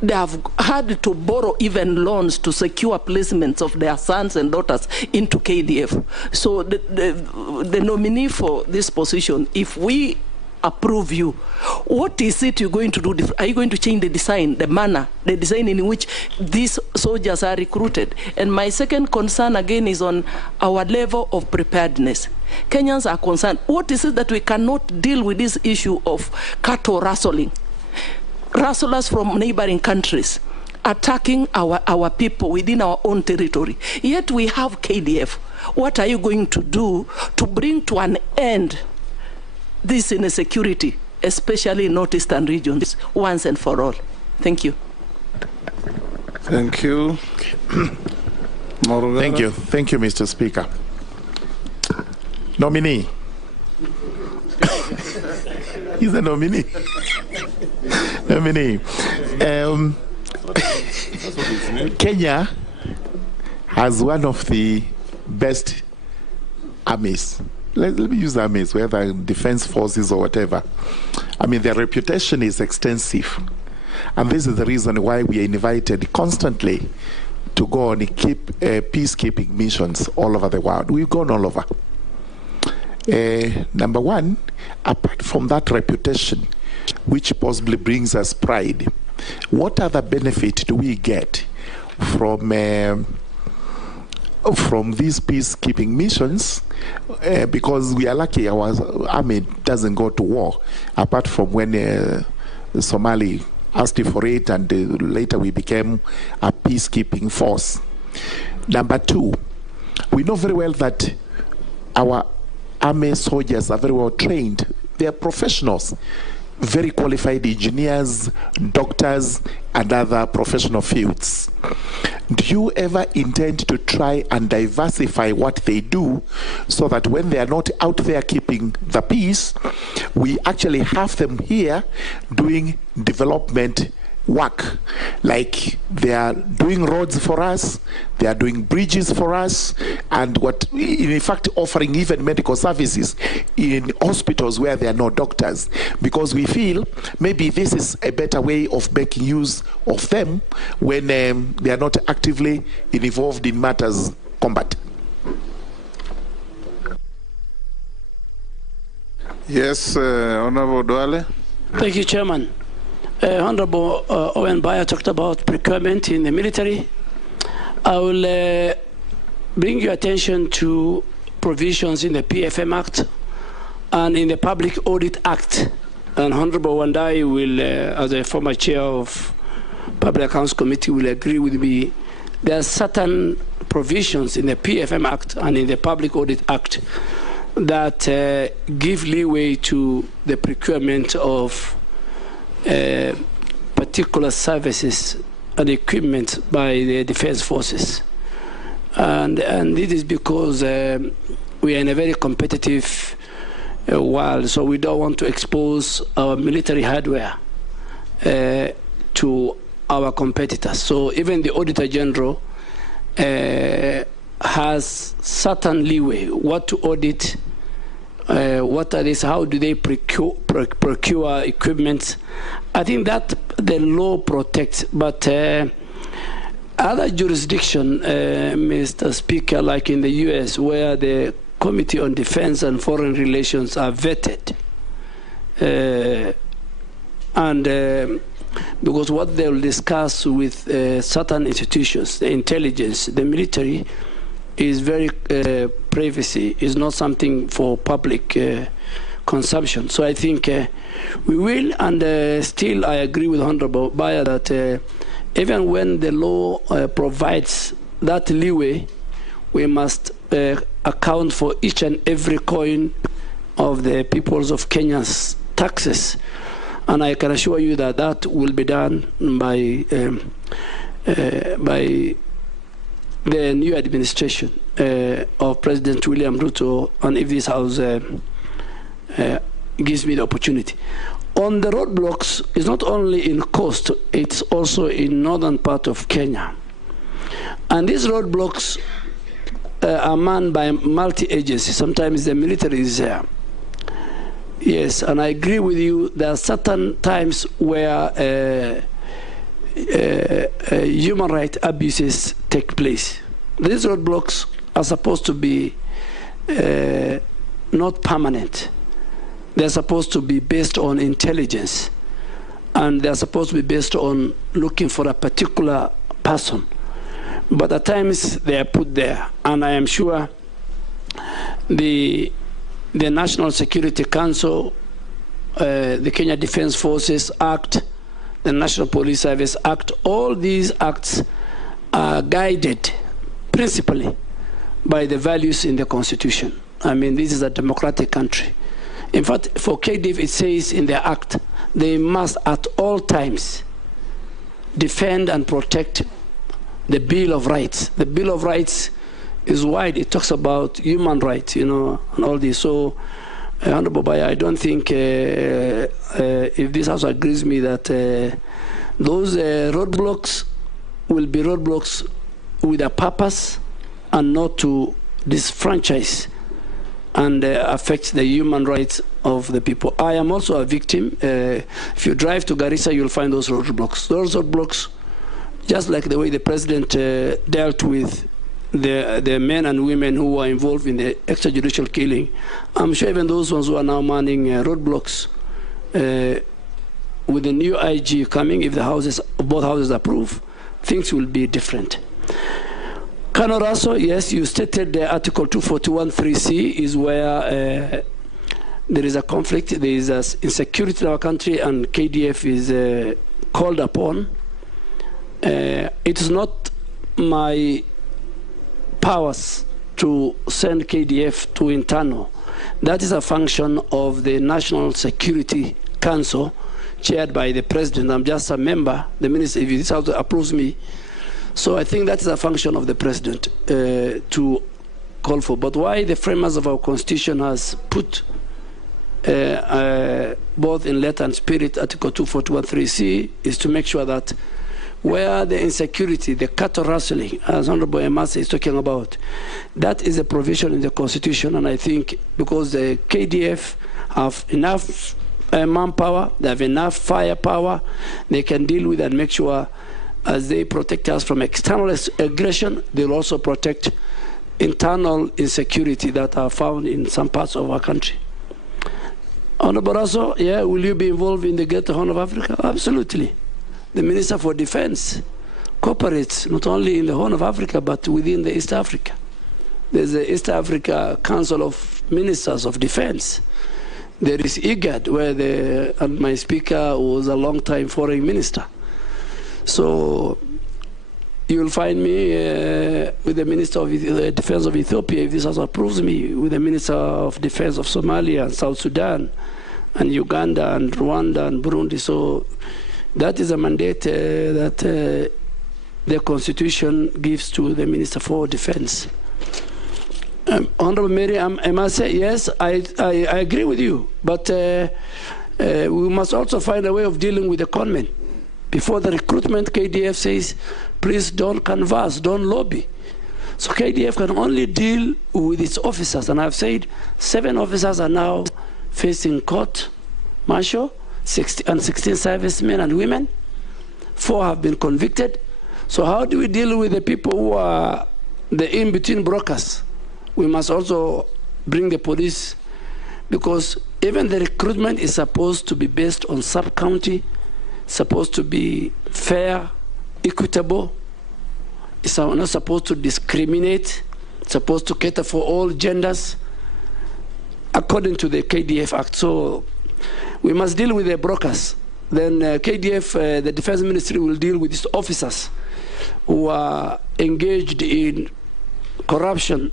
They have had to borrow even loans to secure placements of their sons and daughters into KDF. So the nominee for this position, if we approve you, what is it you're going to do? Are you going to change the design, the manner, the design in which these soldiers are recruited? And my second concern again is on our level of preparedness. Kenyans are concerned. What is it that we cannot deal with this issue of cattle rustling? Rustlers from neighboring countries attacking our people within our own territory. Yet we have KDF. What are you going to do to bring to an end this insecurity, especially in northeastern regions, once and for all? Thank you. Thank you. Thank you. Thank you, Mr. Speaker. Nominee. He's a nominee. Nominee. Kenya has one of the best armies. Let me use armies, whether defense forces or whatever. I mean, their reputation is extensive. And this is the reason why we are invited constantly to go and keep peacekeeping missions all over the world. We've gone all over. Number one, apart from that reputation, which possibly brings us pride, what other benefit do we get from these peacekeeping missions? Because we are lucky our army doesn't go to war, apart from when Somali asked for it, and later we became a peacekeeping force. Number two, we know very well that our army soldiers are very well trained. They are professionals, very qualified engineers, doctors, and other professional fields. Do you ever intend to try and diversify what they do so that when they are not out there keeping the peace, we actually have them here doing development work? Like they are doing roads for us, they are doing bridges for us, and in fact offering even medical services in hospitals where there are no doctors, because we feel maybe this is a better way of making use of them when they are not actively involved in matters combat. Yes, Honorable Duale. Thank you, Chairman. Honorable Owen Bayer talked about procurement in the military. I will bring your attention to provisions in the PFM Act and in the Public Audit Act. And Honorable Wandai will, as a former chair of Public Accounts Committee, will agree with me. There are certain provisions in the PFM Act and in the Public Audit Act that give leeway to the procurement of particular services and equipment by the defense forces. And this is because we are in a very competitive world, so we don't want to expose our military hardware to our competitors. So even the Auditor General has certain leeway what to audit, what are these, how do they procure equipment. I think that the law protects, but other jurisdiction, Mr. Speaker, like in the US, where the Committee on Defense and Foreign Relations are vetted, because what they will discuss with certain institutions, the intelligence, the military, is very privacy, is not something for public consumption. So I think we will, and still I agree with Honorable Bayer that even when the law provides that leeway, we must account for each and every coin of the peoples of Kenya's taxes. And I can assure you that that will be done by the new administration of President William Ruto, and if this House gives me the opportunity. On the roadblocks, it's not only in coast, it's also in northern part of Kenya. And these roadblocks are manned by multi-agencies. Sometimes the military is there. Yes, and I agree with you, there are certain times where human rights abuses take place. These roadblocks are supposed to be not permanent. They're supposed to be based on intelligence, and they're supposed to be based on looking for a particular person. But at times they are put there, and I am sure the National Security Council, the Kenya Defense Forces Act, the National Police Service Act, all these acts are guided principally by the values in the Constitution. I mean, this is a democratic country. In fact, for KDF, it says in the act, they must at all times defend and protect the Bill of Rights. The Bill of Rights is wide. It talks about human rights, you know, and all this. So, Honorable Baya, I don't think if this House agrees with me that those roadblocks will be roadblocks with a purpose and not to disfranchise and affect the human rights of the people. I am also a victim. If you drive to Garissa, you'll find those roadblocks. Those roadblocks, just like the way the president dealt with the men and women who were involved in the extrajudicial killing, I'm sure even those ones who are now manning roadblocks, with the new IG coming, if the houses, both houses approve, things will be different. Kanoraso, yes, you stated the Article 241(3)(c) is where there is a conflict, there is insecurity in our country, and KDF is called upon. It is not my powers to send KDF to internal. That is a function of the National Security Council, chaired by the President. I'm just a member. The minister, if this House approves me, so I think that is a function of the President to call for. But why the framers of our Constitution has put both in letter and spirit Article 241(3)(c) is to make sure that where the insecurity, the cattle rustling, as Honorable Emase is talking about, that is a provision in the Constitution. And I think because the KDF have enough manpower, they have enough firepower, they can deal with and make sure as they protect us from external aggression, they'll also protect internal insecurity that are found in some parts of our country. Honorable Raso, yeah, will you be involved in the Greater Horn of Africa? Absolutely. The Minister for Defense cooperates not only in the Horn of Africa, but within the East Africa. There's the East Africa Council of Ministers of Defense. There is IGAD, where and my speaker was a long-time foreign minister. So you will find me with the Minister of Defense of Ethiopia, if this House approves me, with the Minister of Defense of Somalia and South Sudan and Uganda and Rwanda and Burundi. So that is a mandate that the Constitution gives to the Minister for Defense. Honorable Mary, I must say, yes, I agree with you, but we must also find a way of dealing with the conmen. Before the recruitment, KDF says, please don't canvass, don't lobby. So KDF can only deal with its officers, and I've said 7 officers are now facing court martial, 16 servicemen and women. 4 have been convicted. So how do we deal with the people who are the in-between brokers? We must also bring the police, because even the recruitment is supposed to be based on sub-county, supposed to be fair, equitable. It's not supposed to discriminate. It's supposed to cater for all genders, according to the KDF Act. So we must deal with the brokers. Then KDF, the Defense Ministry, will deal with its officers who are engaged in corruption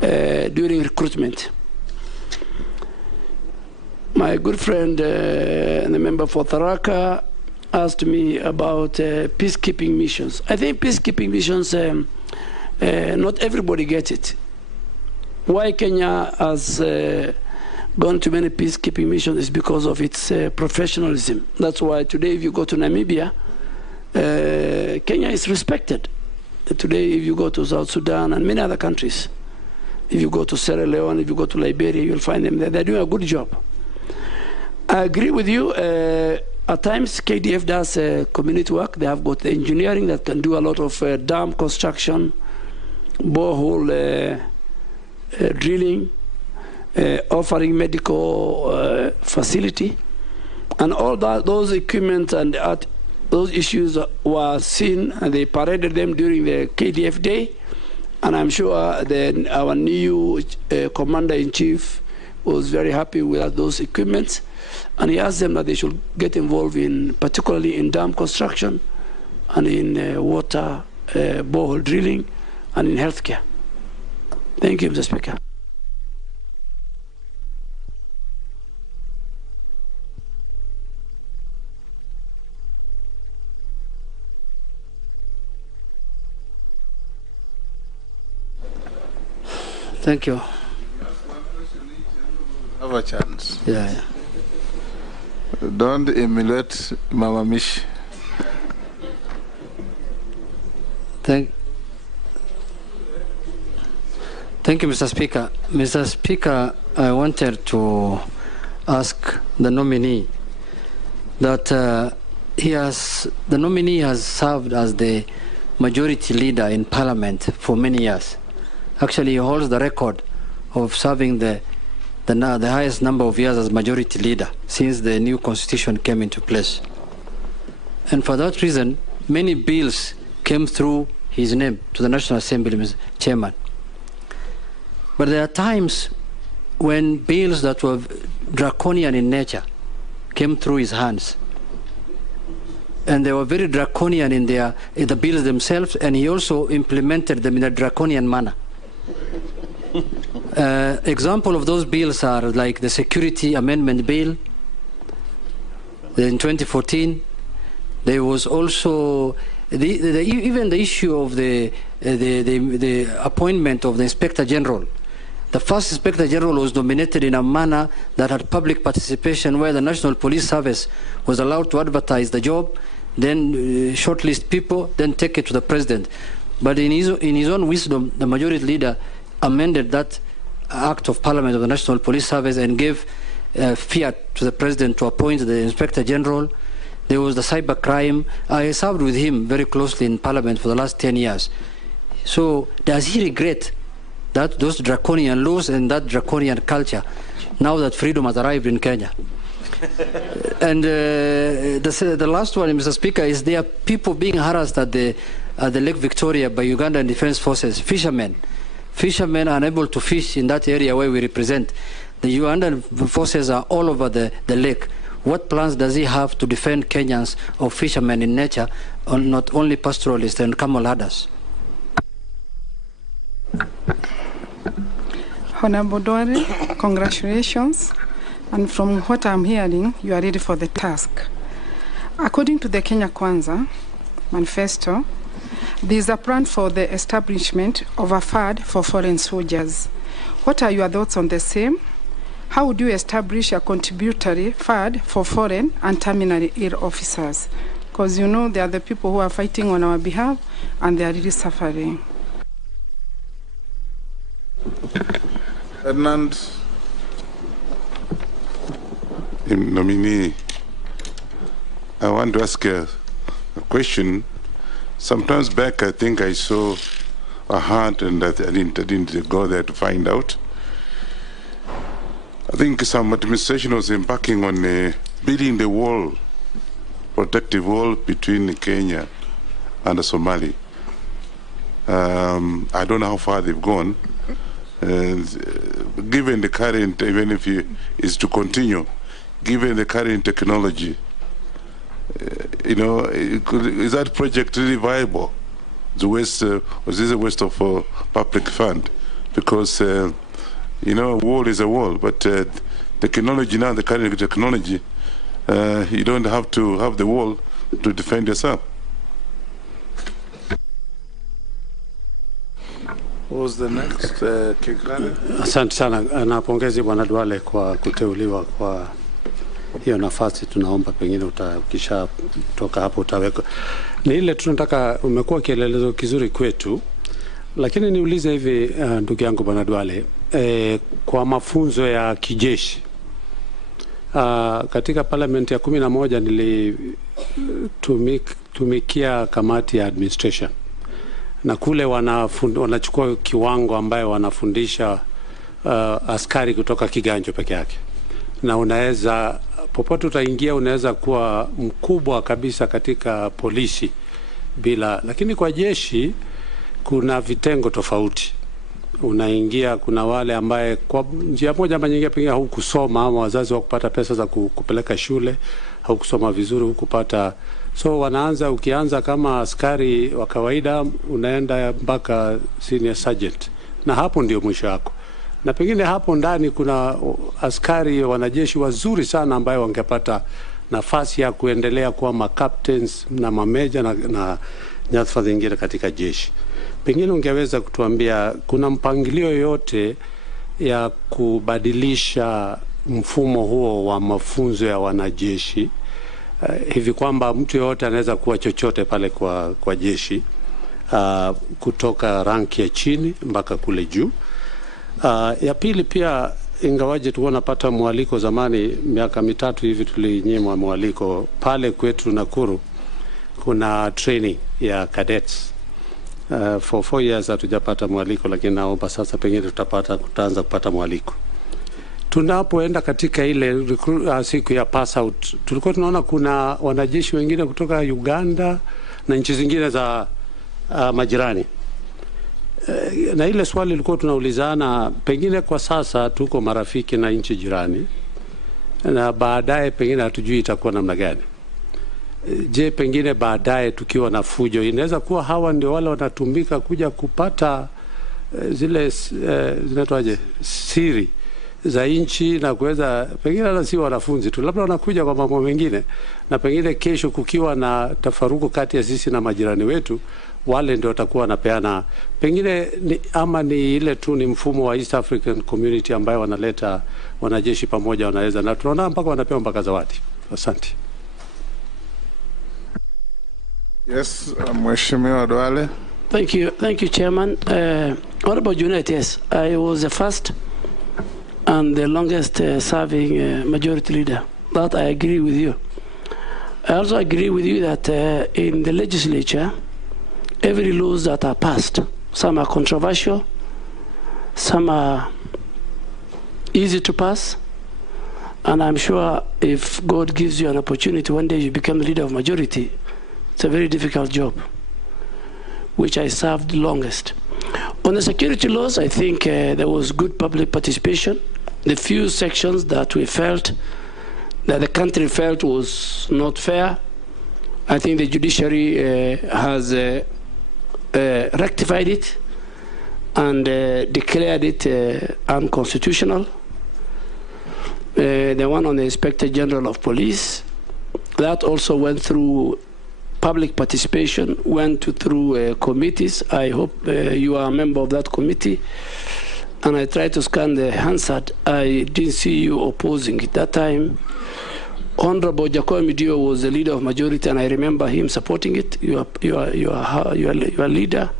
during recruitment. My good friend, the member for Tharaka, asked me about peacekeeping missions. I think peacekeeping missions, not everybody gets it. Why Kenya has gone to many peacekeeping missions is because of its professionalism. That's why today if you go to Namibia, Kenya is respected. Today if you go to South Sudan and many other countries, if you go to Sierra Leone, if you go to Liberia, you'll find them there. They're doing a good job. I agree with you. at times, KDF does community work. They have got the engineering that can do a lot of dam construction, borehole drilling, offering medical facility. And all those equipment and those issues were seen, and they paraded them during the KDF day. And I'm sure our new commander-in-chief was very happy with those equipments. And he asked them that they should get involved in, particularly in dam construction and in water borehole drilling and in healthcare. Thank you, Mr. Speaker. Thank you. Have a chance. Yeah. Don't emulate Mama Mish. Thank you, Mr. Speaker. Mr. Speaker, I wanted to ask the nominee that the nominee has served as the majority leader in Parliament for many years. Actually, he holds the record of serving the highest number of years as majority leader since the new constitution came into place. And for that reason, many bills came through his name to the National Assembly, Mr. Chairman. But there are times when bills that were draconian in nature came through his hands. And they were very draconian in the bills themselves, and he also implemented them in a draconian manner. Example of those bills are like the Security Amendment Bill in 2014. There was also even the issue of the appointment of the Inspector General. The first Inspector General was nominated in a manner that had public participation, where the National Police Service was allowed to advertise the job, then shortlist people, then take it to the President. But in his own wisdom, the majority leader amended that Act of Parliament of the National Police Service and gave fiat to the President to appoint the Inspector General. There was the cybercrime. I served with him very closely in Parliament for the last 10 years. So does he regret that those draconian laws and that draconian culture now that freedom has arrived in Kenya? And the last one, Mr. Speaker, is there are people being harassed at the Lake Victoria by Ugandan Defense Forces, fishermen. Fishermen are unable to fish in that area where we represent. The Ugandan forces are all over the lake. What plans does he have to defend Kenyans or fishermen in nature, or not only pastoralists and camel herders? Honorable Duale, congratulations. And from what I'm hearing, you are ready for the task. According to the Kenya Kwanza manifesto, there is a plan for the establishment of a fund for foreign soldiers. What are your thoughts on the same? How would you establish a contributory fund for foreign and terminally ill officers? Because you know, they are the people who are fighting on our behalf and they are really suffering. Herman. Nominee, I want to ask a question. Sometimes back, I think I saw a hunt, and I didn't go there to find out. I think some administration was embarking on building the wall, protective wall between Kenya and Somalia. I don't know how far they've gone. Given the current, even if it is to continue, given the current technology, is that project really viable? Was this a waste of public fund? Because a wall is a wall, but technology now, the current technology, you don't have to have the wall to defend yourself. What was the next? Kigrane? Asante sana, napongezi Bwana Duale kwa kuteuliwa kwa hiyo nafasi. Tunaomba pengine ukisha toka hapo utaweka. Ni ile tunataka, umekuwa kielelezo kizuri kwetu, lakini niulize hivi ndugu yangu Bwana Duale, kwa mafunzo ya kijeshi Katika parliament ya 11 nilitumikia kamati ya administration, na kule wanachukua kiwango ambayo wanafundisha askari kutoka kiganjo peke yake, na unaweza popote utaingia unaweza kuwa mkubwa kabisa katika polisi bila. Lakini kwa jeshi kuna vitengo tofauti. Unaingia, kuna wale ambaye kwa njia moja ama nyingine pengine hukusoma, ama wazazi wakupata pesa za kupeleka shule, hukusoma vizuri, hukupata. So wanaanza, ukianza kama askari wa kawaida unaenda mpaka senior sergeant, na hapo ndio mwisho wako. Na pengine hapo ndani kuna askari wanajeshi wazuri sana ambayo wangepata nafasi ya kuendelea kuwa captains na mameja na nyadhifa zingine katika jeshi. Pengine ungeweza kutuambia kuna mpangilio yote ya kubadilisha mfumo huo wa mafunzo ya wanajeshi hivi kwamba mtu yote anaweza kuwa chochote pale kwa jeshi, kutoka ranki ya chini mpaka kule juu. Ya pili pia, ingawaje tulikuwa napata mwaliko zamani, miaka 3 hivi tulinyimwa mwaliko pale kwetu Nakuru. Kuna training ya cadets for 4 years hatujapata mwaliko, lakini naomba sasa pengine tutaanza kupata mwaliko. Tunapoenda katika ile siku ya pass out, tulikuwa tunaona kuna wanajeshi wengine kutoka Uganda na nchi zingine za majirani. Na ile swali lilikuwa tunaulizana, pengine kwa sasa tuko marafiki na nchi jirani, na baadaye pengine hatujui itakuwa namna gani. Je, pengine baadaye tukiwa na fujo, inaweza kuwa hawa ndio wale wanatumika kuja kupata zile zinatoaje siri za nchi, na kuweza pengine hata si wanafunzi tu, labda wanakuja kwa mambo mengine, na pengine kesho kukiwa na tafaruku kati ya sisi na majirani wetu, wale ndio watakuwa wanapeana pengine ama ni ile tu ni mfumo wa East African Community ambayo wanaleta wanajeshi pamoja, wanaweza, na tunaona mpaka wanapewa mpaka zawadi. Asante. Yes, Mheshimiwa Duale. Thank you, Chairman. Honorable Junet, yes, I was the first and the longest serving majority leader. That I agree with you. I also agree with you that in the legislature, every laws that are passed, some are controversial, some are easy to pass, and I'm sure if God gives you an opportunity, one day you become the leader of majority. It's a very difficult job, which I served the longest. On the security laws, I think there was good public participation. The few sections that we felt, that the country felt was not fair, I think the judiciary has rectified it and declared it unconstitutional. The one on the Inspector General of Police, that also went through public participation, went through committees. I hope you are a member of that committee. And I tried to scan the Hansard. I didn't see you opposing it. That time, Honorable Jacob Midio was the leader of majority, and I remember him supporting it. You are leader.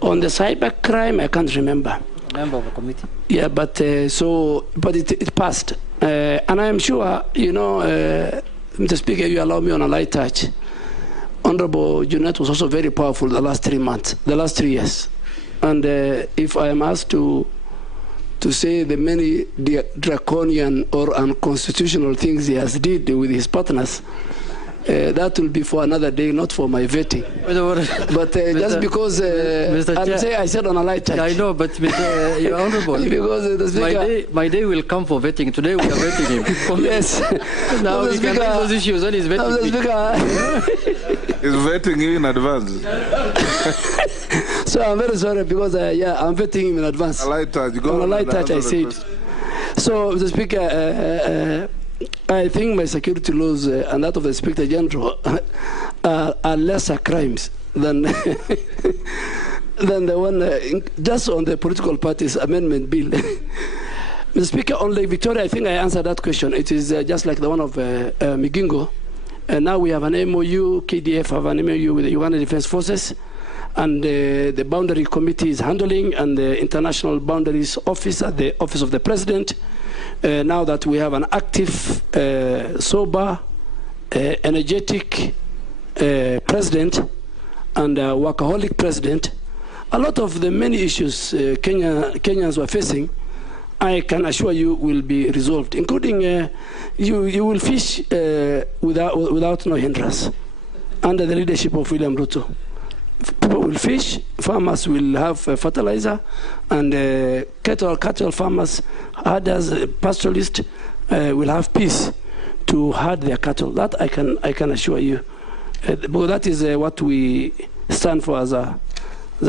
On the cyber crime, I can't remember. Member of a committee. Yeah, but it passed. And I am sure, you know, Mr. Speaker, you allow me on a light touch. Honorable Junet was also very powerful the last 3 months, the last 3 years. And if I am asked to say the many draconian or unconstitutional things he has did with his partners, that will be for another day, not for my vetting. But just because I said on a light touch. I know, but you're honorable. Because the speaker, my day will come for vetting. Today we are vetting him. Yes. Now we can raise those issues when he's vetting me. He's vetting you in advance. So I'm very sorry because I'm vetting him in advance. A light touch. On a light touch, I said. So the speaker, I think my security laws and that of the Inspector General are lesser crimes than than the one just on the political parties amendment bill. Mr. Speaker, on Lake Victoria, I think I answered that question. It is just like the one of Migingo. And now we have an MOU, KDF have an MOU with the Uganda Defense Forces. and the boundary committee is handling, and the international boundaries office at the office of the president. Now that we have an active, sober, energetic president and a workaholic president, a lot of the many issues Kenyans were facing, I can assure you, will be resolved, including you will fish without no hindrance under the leadership of William Ruto. People will fish, farmers will have fertilizer, and cattle farmers, herders, pastoralists will have peace to herd their cattle. That I can assure you. Because that is what we stand for as a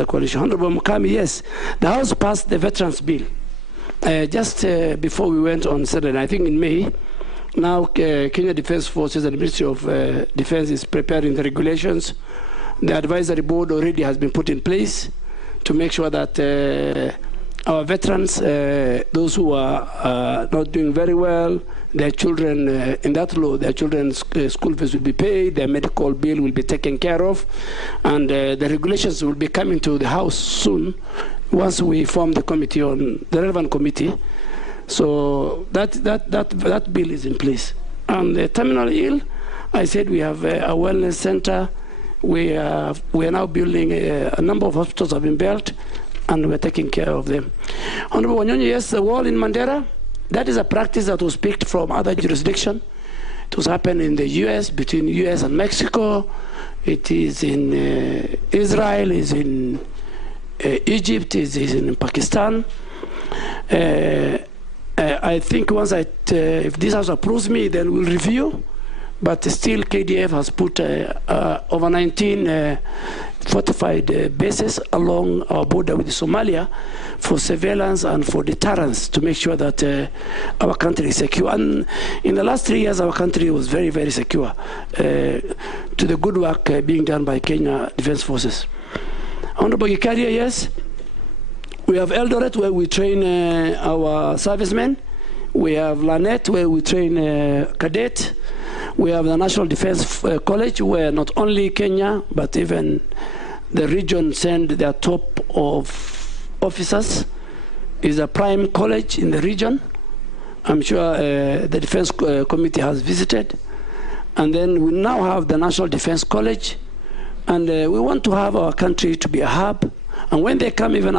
coalition. Honorable Mukami, yes, the House passed the Veterans Bill just before we went on Saturday, I think in May. Now Kenya Defence Forces and the Ministry of Defence is preparing the regulations. The advisory board already has been put in place to make sure that our veterans, those who are not doing very well, their children, in that law, their children's school fees will be paid, their medical bill will be taken care of, and the regulations will be coming to the House soon once we form the committee on the relevant committee. So that bill is in place. And the terminal ill, I said we have a wellness center. We are now building a number of hospitals have been built, and we're taking care of them. Honorable Wanyonyi, yes, the wall in Mandera, that is a practice that was picked from other jurisdictions. It was happened in the US, between US and Mexico. It is in Israel, is in Egypt, is in Pakistan. I think once if this House approves me, then we'll review. But still, KDF has put over 19 fortified bases along our border with Somalia for surveillance and for deterrence to make sure that our country is secure. And in the last 3 years, our country was very, very secure to the good work being done by Kenya Defence Forces. Honorable Gikaria, yes, we have Eldoret where we train our servicemen. We have Lanet where we train cadet. We have the National Defence College where not only Kenya but even the region send their top of officers. It's a prime college in the region. I'm sure the Defence Committee has visited. And then we now have the National Defence College, and we want to have our country to be a hub. And when they come even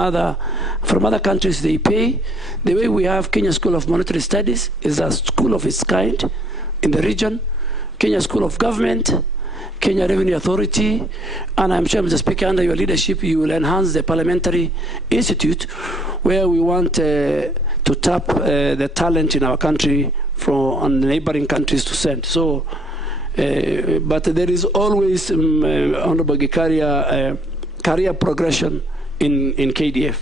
from other countries, they pay. The way we have Kenya School of Monetary Studies is a school of its kind in the region. Kenya School of Government, Kenya Revenue Authority, and I'm sure, Mr. Speaker, under your leadership, you will enhance the Parliamentary Institute, where we want to tap the talent in our country from neighboring countries to send. So, but there is always, Honorable Gikaria, career progression in KDF.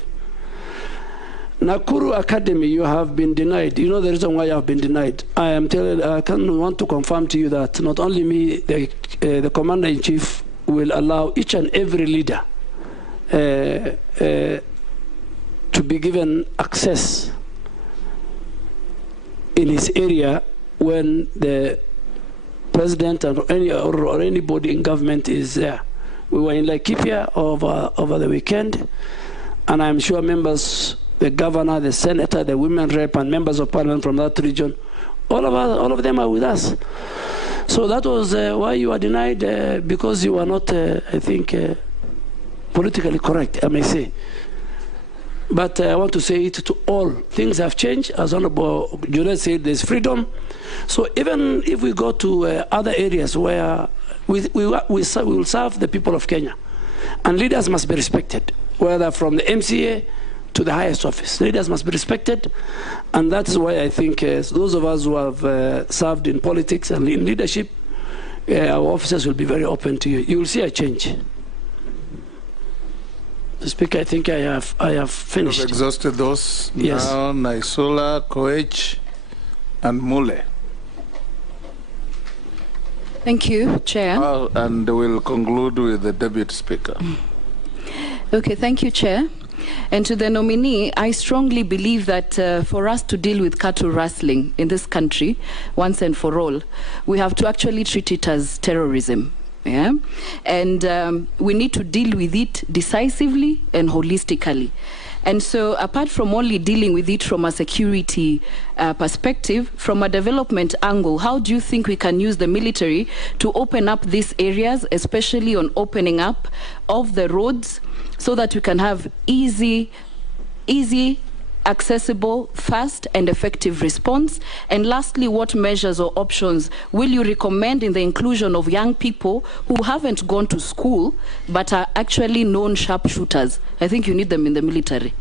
Nakuru Academy, you have been denied. You know the reason why you have been denied. I want to confirm to you that not only me, the Commander-in-Chief will allow each and every leader to be given access in his area when the president or anybody in government is there. We were in Laikipia over the weekend, and I'm sure members, the governor, the senator, the women rep, and members of parliament from that region, all of them are with us. So that was why you were denied, because you were not, I think, politically correct, I may say. But I want to say it to all. Things have changed. As Honorable Duale said, there's freedom. So even if we go to other areas where we will serve the people of Kenya, and leaders must be respected, whether from the MCA to the highest office. Leaders must be respected, and that is why I think those of us who have served in politics and in leadership, our officers will be very open to you. You will see a change. Mr. Speaker, I think I have finished. You've exhausted those. Yes. Now, Naisula, Koech, and Mule. Thank you, Chair. And we'll conclude with the Deputy Speaker. Okay, thank you, Chair. And to the nominee, I strongly believe that for us to deal with cattle rustling in this country once and for all, we have to actually treat it as terrorism. Yeah? And we need to deal with it decisively and holistically. And so apart from only dealing with it from a security perspective, from a development angle, how do you think we can use the military to open up these areas, especially on opening up of the roads, so that we can have easy, accessible, fast and effective response? And lastly, what measures or options will you recommend in the inclusion of young people who haven't gone to school but are actually known sharpshooters? I think you need them in the military.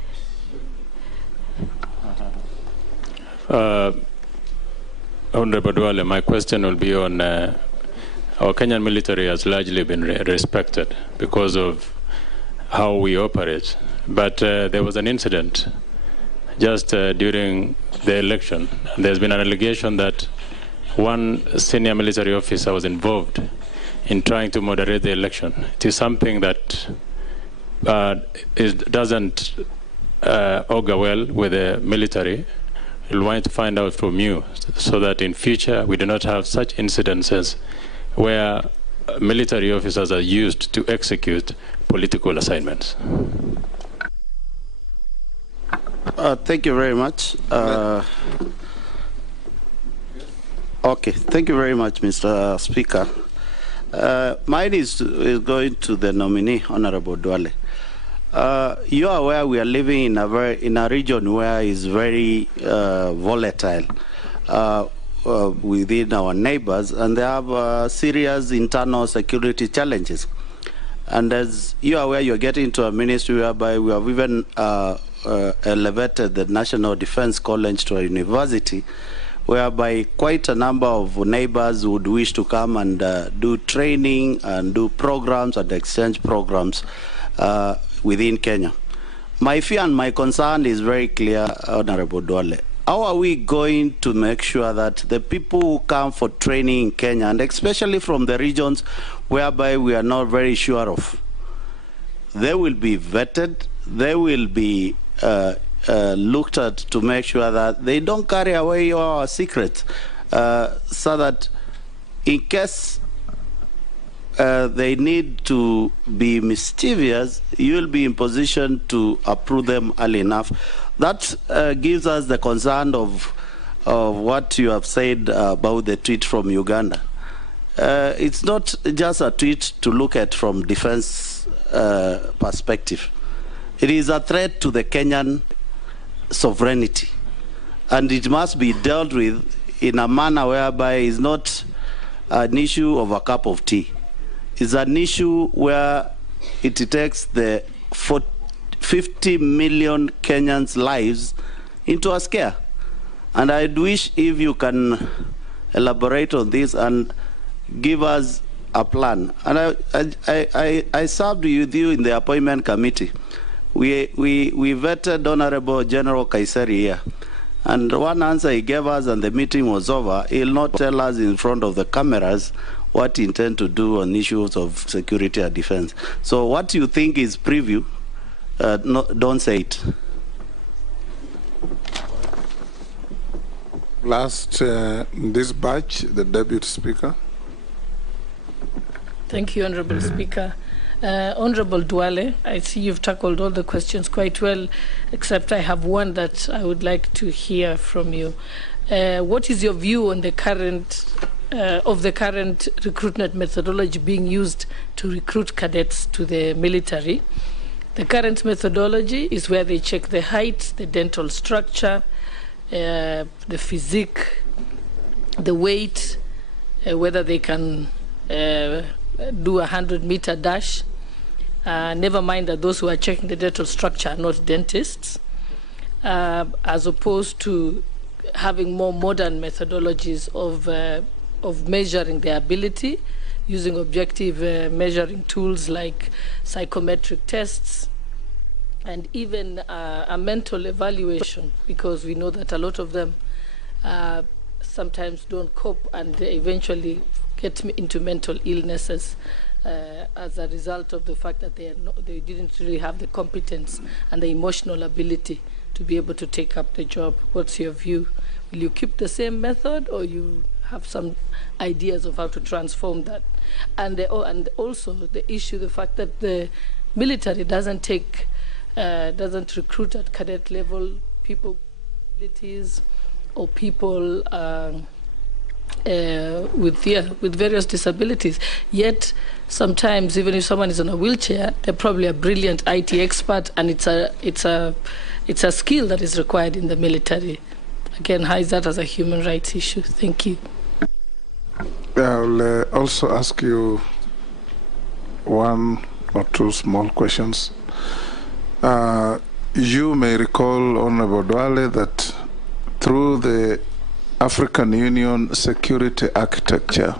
Honorable Duale, my question will be on our Kenyan military has largely been respected because of how we operate. But there was an incident just during the election. There's been an allegation that one senior military officer was involved in trying to moderate the election. It is something that doesn't augur well with the military. We'll want to find out from you so that in future we do not have such incidences where military officers are used to execute political assignments. Thank you very much. Okay, thank you very much, Mr. Speaker. Mine is going to the nominee, Honorable Duale. You are aware we are living in a region where it's very volatile within our neighbors, and they have serious internal security challenges. And as you are aware, you're getting into a ministry whereby we have even elevated the National Defense College to a university, whereby quite a number of neighbors would wish to come and do training and do programs and exchange programs within Kenya. My fear and my concern is very clear, Honorable Duale. How are we going to make sure that the people who come for training in Kenya, and especially from the regions whereby we are not very sure of, they will be vetted, they will be looked at to make sure that they don't carry away our secrets, so that in case they need to be mischievous, you will be in position to approve them early enough. That gives us the concern of what you have said about the tweet from Uganda. It's not just a tweet to look at from defense perspective. It is a threat to the Kenyan sovereignty, and it must be dealt with in a manner whereby it's not an issue of a cup of tea. It's an issue where it takes the 50 million Kenyans' lives into a scare. And I'd wish if you can elaborate on this and give us a plan. And I served with you in the appointment committee. We vetted Honorable General Kaiseri here. And one answer he gave us and the meeting was over, he'll not tell us in front of the cameras what he intends to do on issues of security and defense. So what you think is preview, don't say it. Last, this batch, the Deputy Speaker. Thank you, Honorable Speaker. Honorable Duale, I see you've tackled all the questions quite well, except I have one that I would like to hear from you. What is your view on the current recruitment methodology being used to recruit cadets to the military? The current methodology is where they check the height, the dental structure, the physique, the weight, whether they can do a 100-meter dash. Never mind that those who are checking the dental structure are not dentists, as opposed to having more modern methodologies of measuring their ability using objective measuring tools like psychometric tests and even a mental evaluation, because we know that a lot of them sometimes don't cope and they eventually get into mental illnesses as a result of the fact that they didn't really have the competence and the emotional ability to be able to take up the job. What's your view? Will you keep the same method, or you have some ideas of how to transform that. And also the issue, the fact that the military doesn't recruit at cadet level people with disabilities or people with various disabilities. Yet sometimes, even if someone is on a wheelchair, they're probably a brilliant IT expert, and it's a skill that is required in the military. Again, how is that as a human rights issue? Thank you. I'll also ask you one or two small questions. You may recall, Honorable Duale, that through the African Union security architecture,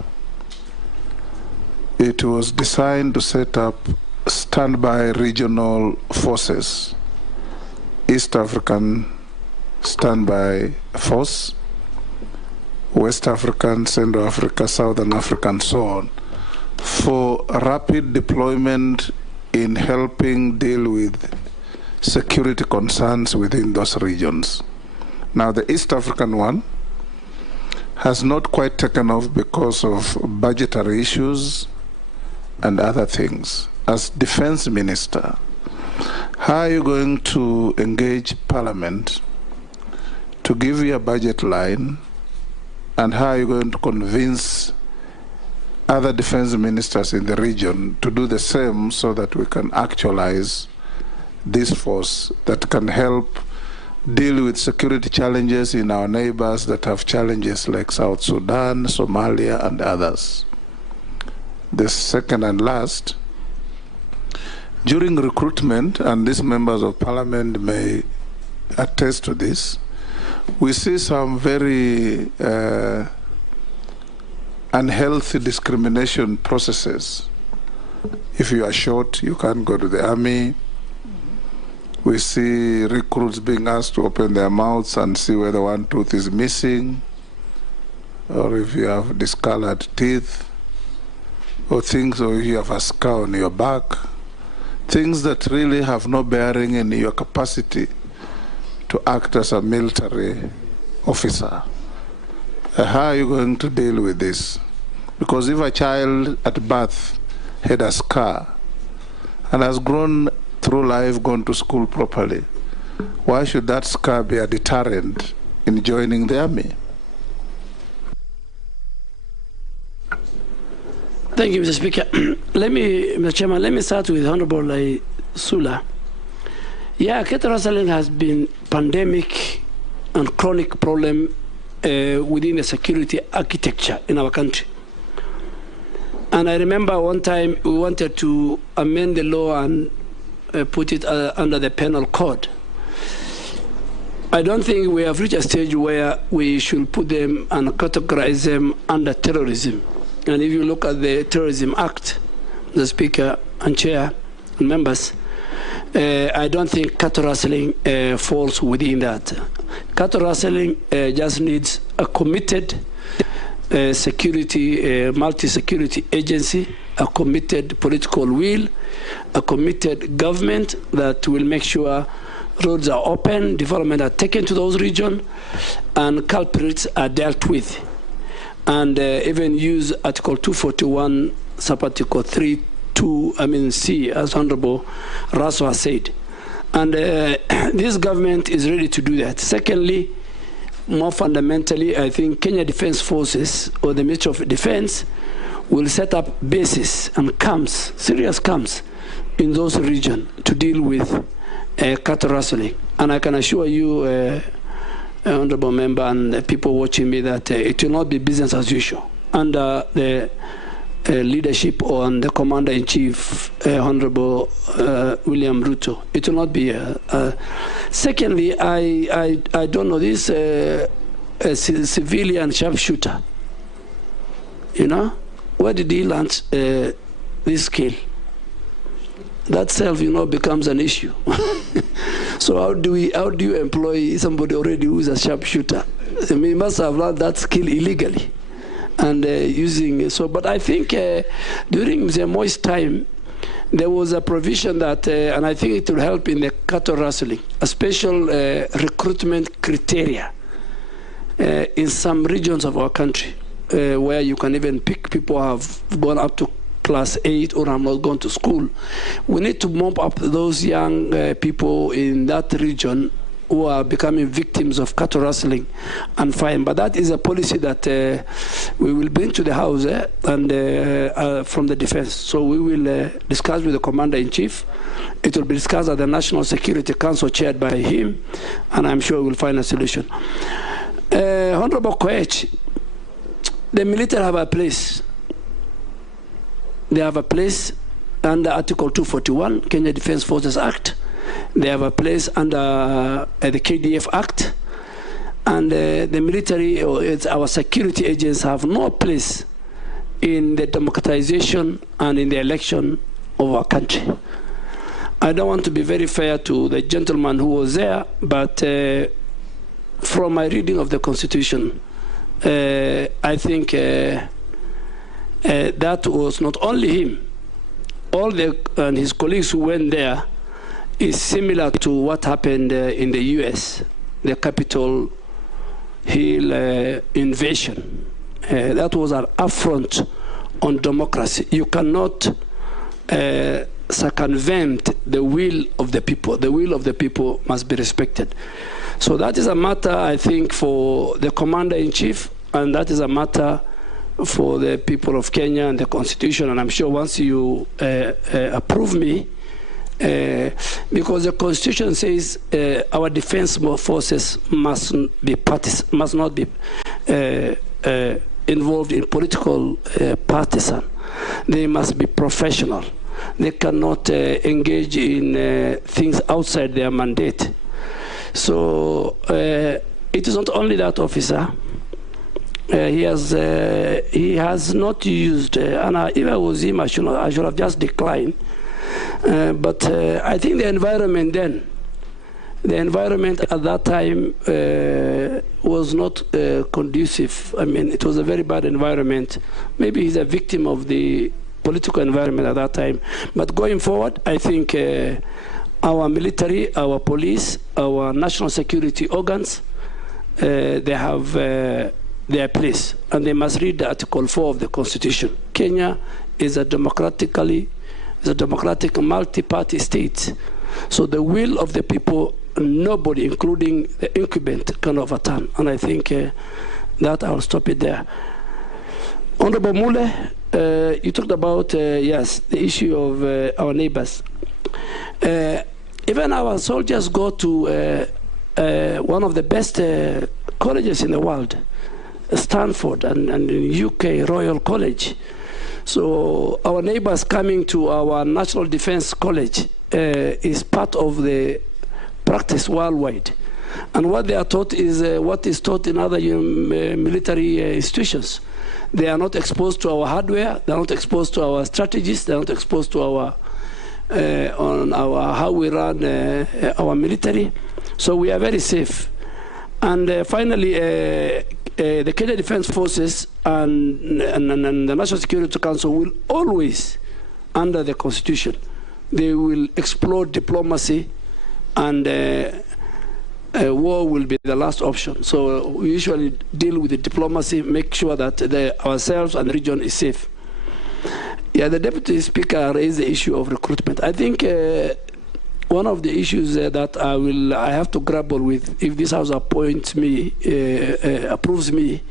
it was designed to set up standby regional forces, East African standby force, West African, Central Africa, Southern Africa, and so on, for rapid deployment in helping deal with security concerns within those regions. Now, the East African one has not quite taken off because of budgetary issues and other things. As Defense Minister, how are you going to engage Parliament to give you a budget line, and how are you going to convince other defense ministers in the region to do the same so that we can actualize this force that can help deal with security challenges in our neighbors that have challenges like South Sudan, Somalia, and others? The second and last, during recruitment, and these members of Parliament may attest to this, we see some very unhealthy discrimination processes. If you are short, you can't go to the army. We see recruits being asked to open their mouths and see whether one tooth is missing, or if you have discolored teeth, or things, or if you have a scar on your back, things that really have no bearing in your capacity to act as a military officer. How are you going to deal with this? Because if a child at birth had a scar and has grown through life, gone to school properly, why should that scar be a deterrent in joining the army? Thank you, Mr. Speaker. Mr. Chairman, let me start with Honorable Sula. Yeah, cattle rustling has been pandemic and chronic problem within the security architecture in our country. And I remember one time we wanted to amend the law and put it under the penal code. I don't think we have reached a stage where we should put them and categorize them under terrorism. And if you look at the Terrorism Act, the Speaker and Chair and members, I don't think cattle rustling falls within that. Cattle rustling just needs a committed security, multi-security agency, a committed political will, a committed government that will make sure roads are open, development are taken to those regions, and culprits are dealt with. And even use Article 241, Sub-Article 3, C, as Honorable Raso has said. And this government is ready to do that. Secondly, more fundamentally, I think Kenya Defense Forces or the Ministry of Defense will set up bases and camps, serious camps, in those regions to deal with cattle rustling. And I can assure you, Honorable Member and the people watching me, that it will not be business as usual. Under the leadership on the Commander-in-Chief, Honorable William Ruto, it will not be. Secondly, I don't know, this civilian sharpshooter, where did he learn this skill? That self, becomes an issue. So how do you employ somebody already who is a sharpshooter? He must have learned that skill illegally. And but I think during Mr. Moi's time, there was a provision that, and I think it will help in the cattle rustling, a special recruitment criteria in some regions of our country. where you can even pick people who have gone up to class 8 or have not gone to school. We need to mop up those young people in that region who are becoming victims of cattle rustling and fine. But that is a policy that we will bring to the House and from the defense. So we will discuss with the Commander-in-Chief. It will be discussed at the National Security Council chaired by him, and I'm sure we'll find a solution. Honorable Koech, the military have a place. They have a place under Article 241, Kenya Defense Forces Act. They have a place under the KDF Act. And the military, or our security agents, have no place in the democratization and in the election of our country. I don't want to be very fair to the gentleman who was there, but from my reading of the Constitution, I think that was not only him. All and his colleagues who went there is similar to what happened in the US, the Capitol Hill invasion. That was an affront on democracy. You cannot circumvent the will of the people. The will of the people must be respected. So that is a matter, I think, for the Commander-in-Chief, and that is a matter for the people of Kenya and the Constitution. And I'm sure once you approve me, because the Constitution says our defense forces must not be involved in political partisan. They must be professional. They cannot engage in things outside their mandate. So it is not only that officer. He has not used, and if I was him, I should have just declined. But I think the environment at that time was not conducive. I mean, it was a very bad environment. Maybe he's a victim of the political environment at that time. But going forward, I think our military, our police, our national security organs, they have their place, and they must read the Article 4 of the Constitution. Kenya is a democratic multi-party state. So the will of the people, nobody, including the incumbent, can overturn. And I think that I'll stop it there. Honorable Mule, you talked about, yes, the issue of our neighbors. Even our soldiers go to one of the best colleges in the world, Stanford and in UK, Royal College. So our neighbors coming to our National Defense College is part of the practice worldwide. And what they are taught is what is taught in other military institutions. They are not exposed to our hardware, they are not exposed to our strategies, they are not exposed to our how we run our military. So we are very safe. And finally, the Kenya Defense Forces and the National Security Council will always, under the Constitution, they will explore diplomacy, and war will be the last option. So we usually deal with the diplomacy, make sure that ourselves and the region is safe. Yeah, the Deputy Speaker raised the issue of recruitment. I think one of the issues that I have to grapple with if this House appoints me, approves me,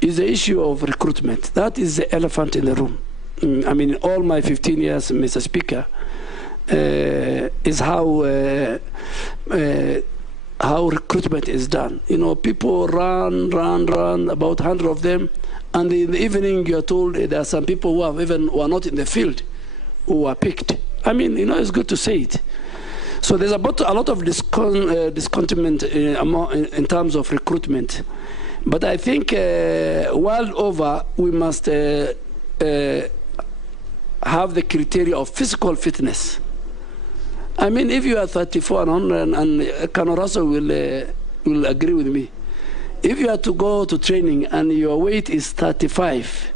is the issue of recruitment. That is the elephant in the room. I mean, all my 15 years, Mr. Speaker, is how recruitment is done. You know, people run, about 100 of them, and in the evening you're told there are some people who are not in the field who are picked. I mean, you know, it's good to say it. So there's about a lot of discontentment in terms of recruitment. But I think world over, we must have the criteria of physical fitness. I mean, if you are 34 and Kanoraso will agree with me. If you are to go to training and your weight is 35,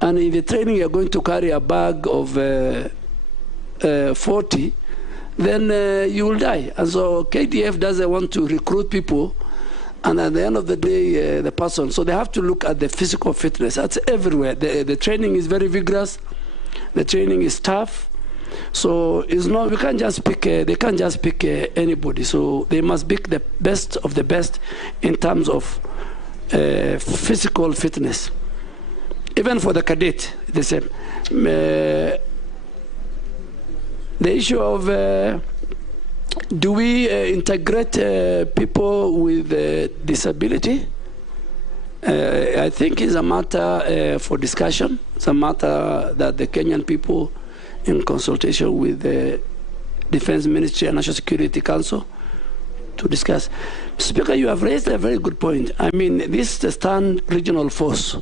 and in the training you're going to carry a bag of 40, then you will die. And so KDF doesn't want to recruit people And at the end of the day, the person, so they have to look at the physical fitness. That's everywhere. The training is very vigorous. The training is tough. So it's not, we can't just pick, they can't just pick anybody. So they must pick the best of the best in terms of physical fitness. Even for the cadet, the same. The issue of do we integrate people with disability? I think it's a matter for discussion. It's a matter that the Kenyan people, in consultation with the Defense Ministry and National Security Council, to discuss. Speaker, you have raised a very good point. I mean, this stand regional force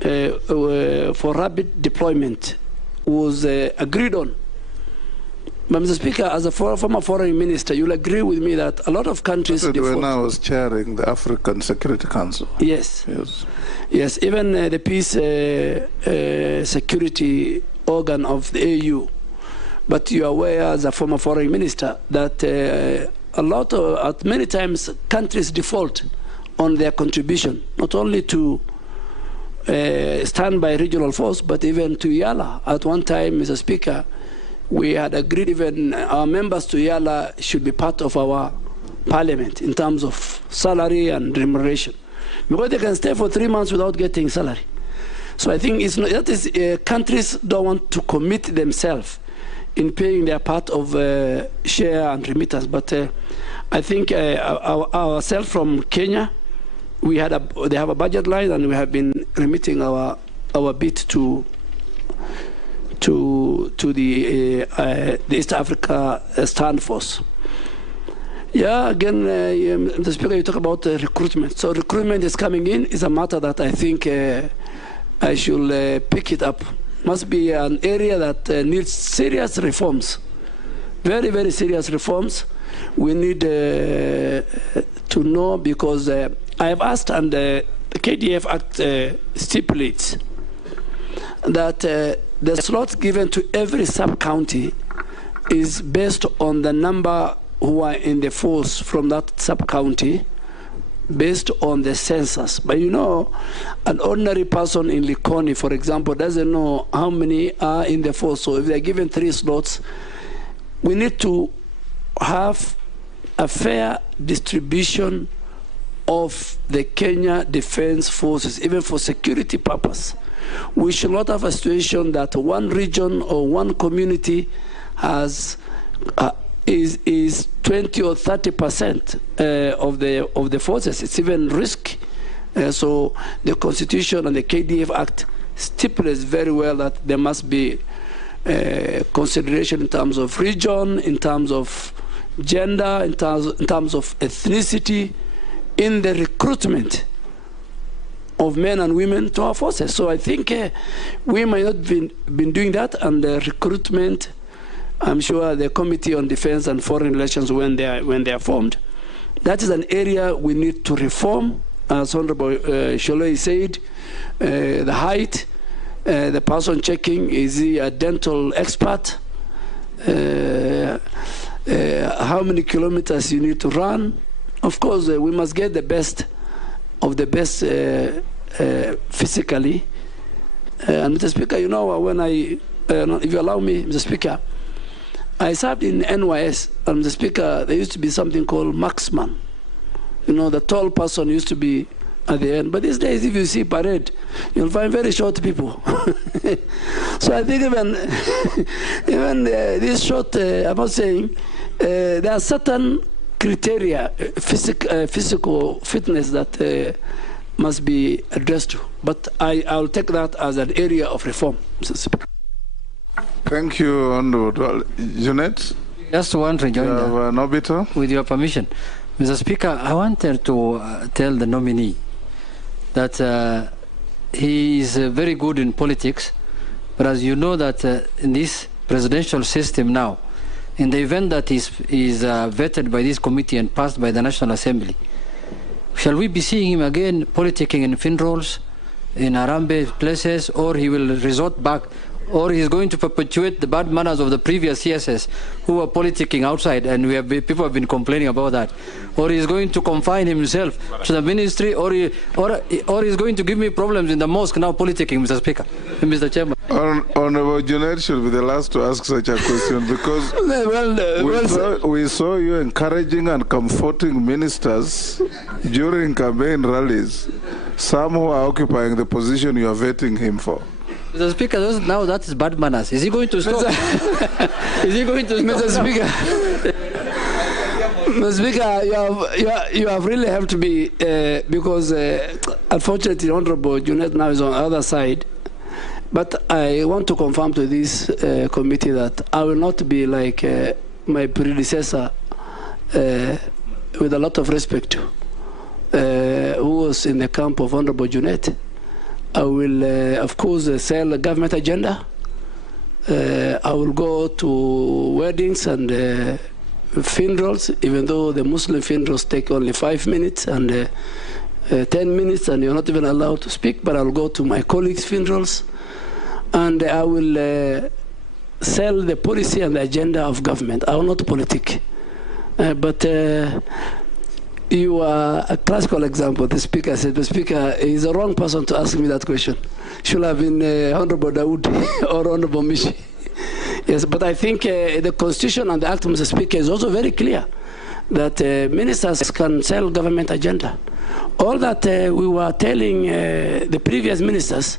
for rapid deployment was agreed on. But Mr. Speaker, as a former foreign minister, you'll agree with me that a lot of countries... When I was chairing the African Security Council. Yes. Yes, even the peace security organ of the AU. But you are aware, as a former foreign minister, that many times countries default on their contribution, not only to stand by regional force, but even to Yala. At one time, Mr. Speaker, we had agreed even our members to Yala should be part of our parliament in terms of salary and remuneration, because they can stay for 3 months without getting salary. So I think it's not, that is, countries don't want to commit themselves in paying their part of share and remittance. But I think ourselves from Kenya, they have a budget line, and we have been remitting our bit to the East Africa Stand Force. Yeah, again, the Speaker, you talk about recruitment. So recruitment is coming in. Is a matter that I think I should pick it up. Must be an area that needs serious reforms, very, very serious reforms. We need to know, because I have asked, and the KDF Act stipulates that the slots given to every sub-county is based on the number who are in the force from that sub-county, based on the census. But you know, an ordinary person in Likoni, for example, doesn't know how many are in the force. So if they're given 3 slots, we need to have a fair distribution of the Kenya Defense Forces, even for security purpose. We should not have a situation that one region or one community has is 20 or 30% of the forces. It's even risky. So the Constitution and the KDF Act stipulates very well that there must be consideration in terms of region, in terms of gender, in terms of ethnicity, in the recruitment of men and women to our forces. So I think we might not been doing that, and the recruitment, I'm sure the Committee on Defense and Foreign Relations, when they are formed, that is an area we need to reform. As Honorable Sholei said, the height, the person checking, is he a dental expert? How many kilometers you need to run? Of course, we must get the best of the best physically. And Mr. Speaker, you know, when if you allow me, Mr. Speaker, I served in NYS, and Mr. Speaker, there used to be something called marksman. You know, the tall person used to be at the end. But these days, if you see parade, you'll find very short people. So I think even this short, I'm not saying, there are certain criteria, physical fitness that must be addressed to. But I'll take that as an area of reform, Mr. Speaker. Thank you, Honorable Jeanette. Just one rejoinder. Nobita. With your permission. Mr. Speaker, I wanted to tell the nominee that he is very good in politics, but as you know that in this presidential system now, in the event that is vetted by this committee and passed by the National Assembly, shall we be seeing him again politicking in fin rolls, in Arambe places, or he will resort back or he's going to perpetuate the bad manners of the previous CSS who were politicking outside, and people have been complaining about that, or he's going to confine himself to the ministry, or he's going to give me problems in the mosque now politicking, Mr. Speaker, Mr. Chairman. Honorable Junaid should be the last to ask such a question, because we saw you encouraging and comforting ministers during campaign rallies, some who are occupying the position you are vetting him for. Mr. Speaker, now that is bad manners. Is he going to stop? Is he going to stop? Mr. Speaker, Mr. Speaker, you have really helped me because unfortunately, Honorable Junaid now is on the other side. But I want to confirm to this committee that I will not be like my predecessor, with a lot of respect, who was in the camp of Honorable Junaid. I will, of course, sell a government agenda. I will go to weddings and funerals, even though the Muslim funerals take only 5 minutes and 10 minutes, and you're not even allowed to speak. But I'll go to my colleagues' funerals, and I will sell the policy and the agenda of government. I will not politic. But you are a classical example. The Speaker said, the Speaker is the wrong person to ask me that question. Should have been Honorable Dawood or Honorable Mishi. Yes, but I think the Constitution and the Act, Mr. Speaker, is also very clear that ministers can sell government agenda. All that we were telling the previous ministers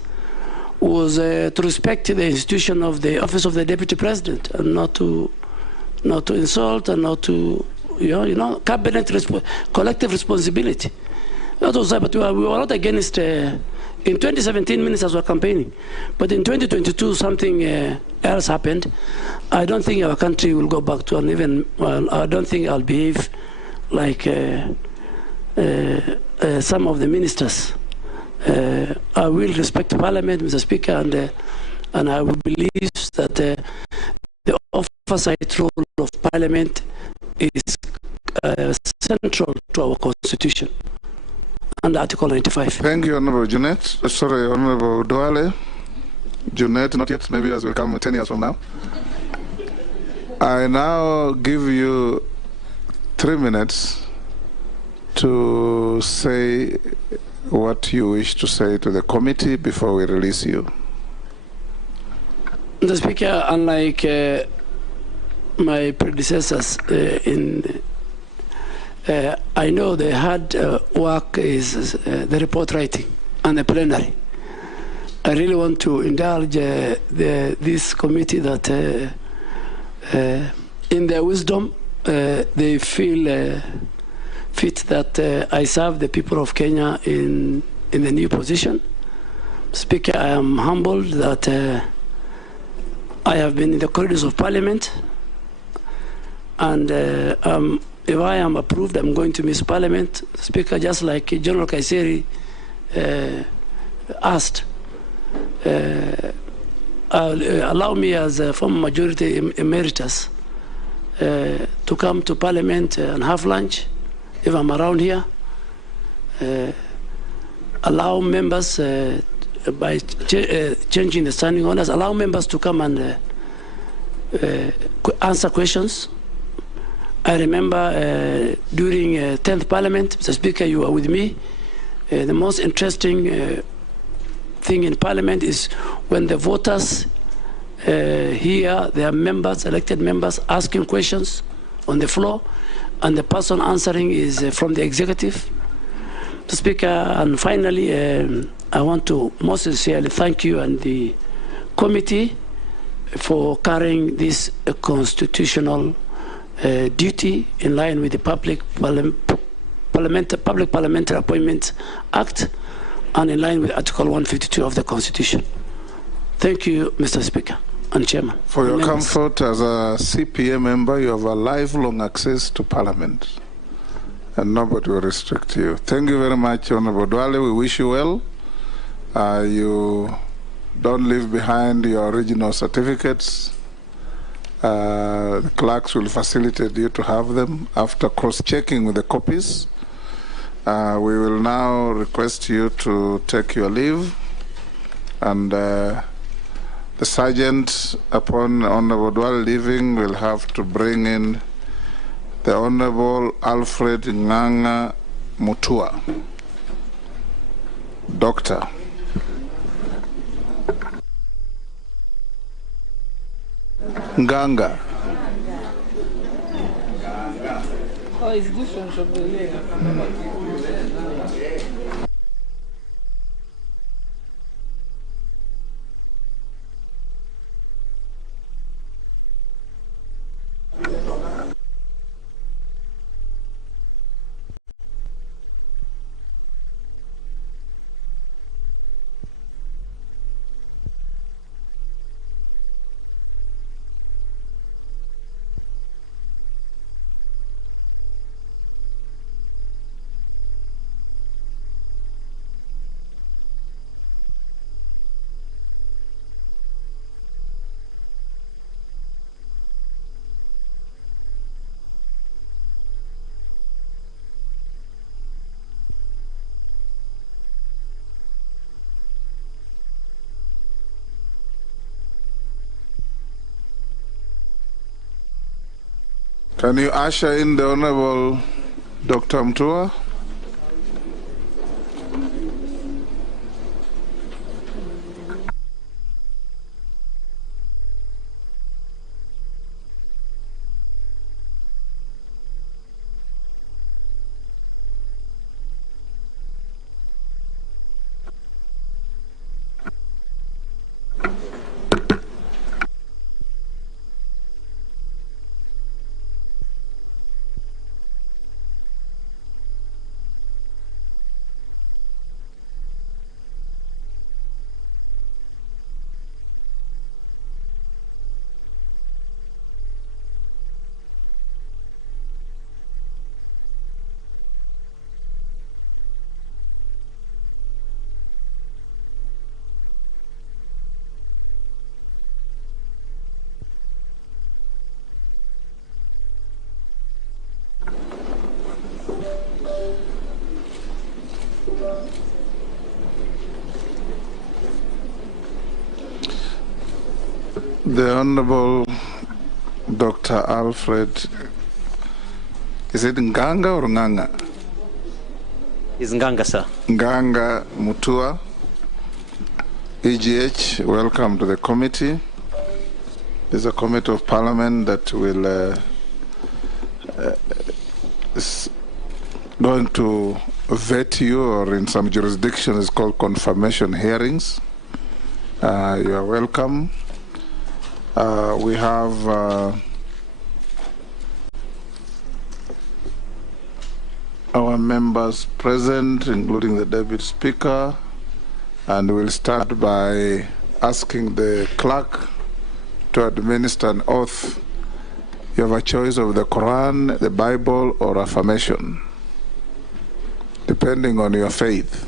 was to respect the institution of the office of the Deputy President, and not to insult, and not to cabinet collective responsibility. That was, but we were not against. In 2017, ministers were campaigning, but in 2022, something else happened. I don't think our country will go back to an even. Well, I don't think I'll behave like some of the ministers. I will respect Parliament, Mr. Speaker, and I will believe that the oversight role of Parliament is central to our Constitution under Article 95. Thank you, Honorable Junaid. Sorry, Honorable Duale. Junaid, not yet. Maybe as will come 10 years from now. I now give you 3 minutes to say what you wish to say to the committee before we release you. Mr. Speaker, unlike my predecessors I know the hard work is the report writing and the plenary. I really want to indulge this committee that in their wisdom they feel fit that I serve the people of Kenya in the new position. Speaker, I am humbled that I have been in the corridors of Parliament, and if I am approved, I'm going to miss Parliament. Speaker, just like General Kaiseri asked, allow me as a former majority emeritus to come to Parliament and have lunch if I'm around here. Allow members, by changing the standing orders, allow members to come and answer questions. I remember during 10th Parliament, Mr. Speaker, you were with me. The most interesting thing in Parliament is when the voters hear their members, elected members, asking questions on the floor, and the person answering is from the executive. Mr. Speaker, and finally, I want to most sincerely thank you and the committee for carrying this constitutional duty in line with the Public Parliamentary Appointments Act and in line with Article 152 of the Constitution. Thank you, Mr. Speaker and Chairman. For your comfort as a CPA member, you have a lifelong access to Parliament, and nobody will restrict you. Thank you very much, Honorable Duale. We wish you well. You don't leave behind your original certificates. The clerks will facilitate you to have them after cross-checking with the copies. We will now request you to take your leave, and The sergeant, upon Honorable Duale leaving, will have to bring in the Honorable Alfred Nganga Mutua, Doctor. Nganga. Oh, it's different from the name. Can you usher in the Honorable Dr. Mutua? The Honorable Dr. Alfred, is it Nganga or Nganga? It's Nganga, sir. Nganga Mutua, EGH, welcome to the committee. There's a committee of parliament that will is going to vet you, or in some jurisdictions it's called confirmation hearings. You are welcome. We have our members present, including the Deputy Speaker, and we'll start by asking the clerk to administer an oath. You have a choice of the Quran, the Bible, or affirmation, depending on your faith.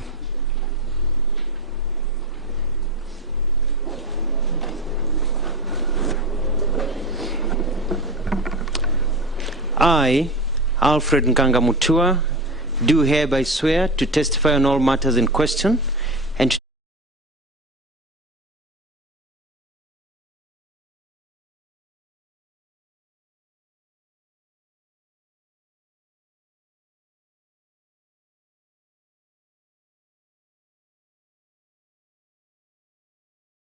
I, Alfred Nganga Mutua, do hereby swear to testify on all matters in question,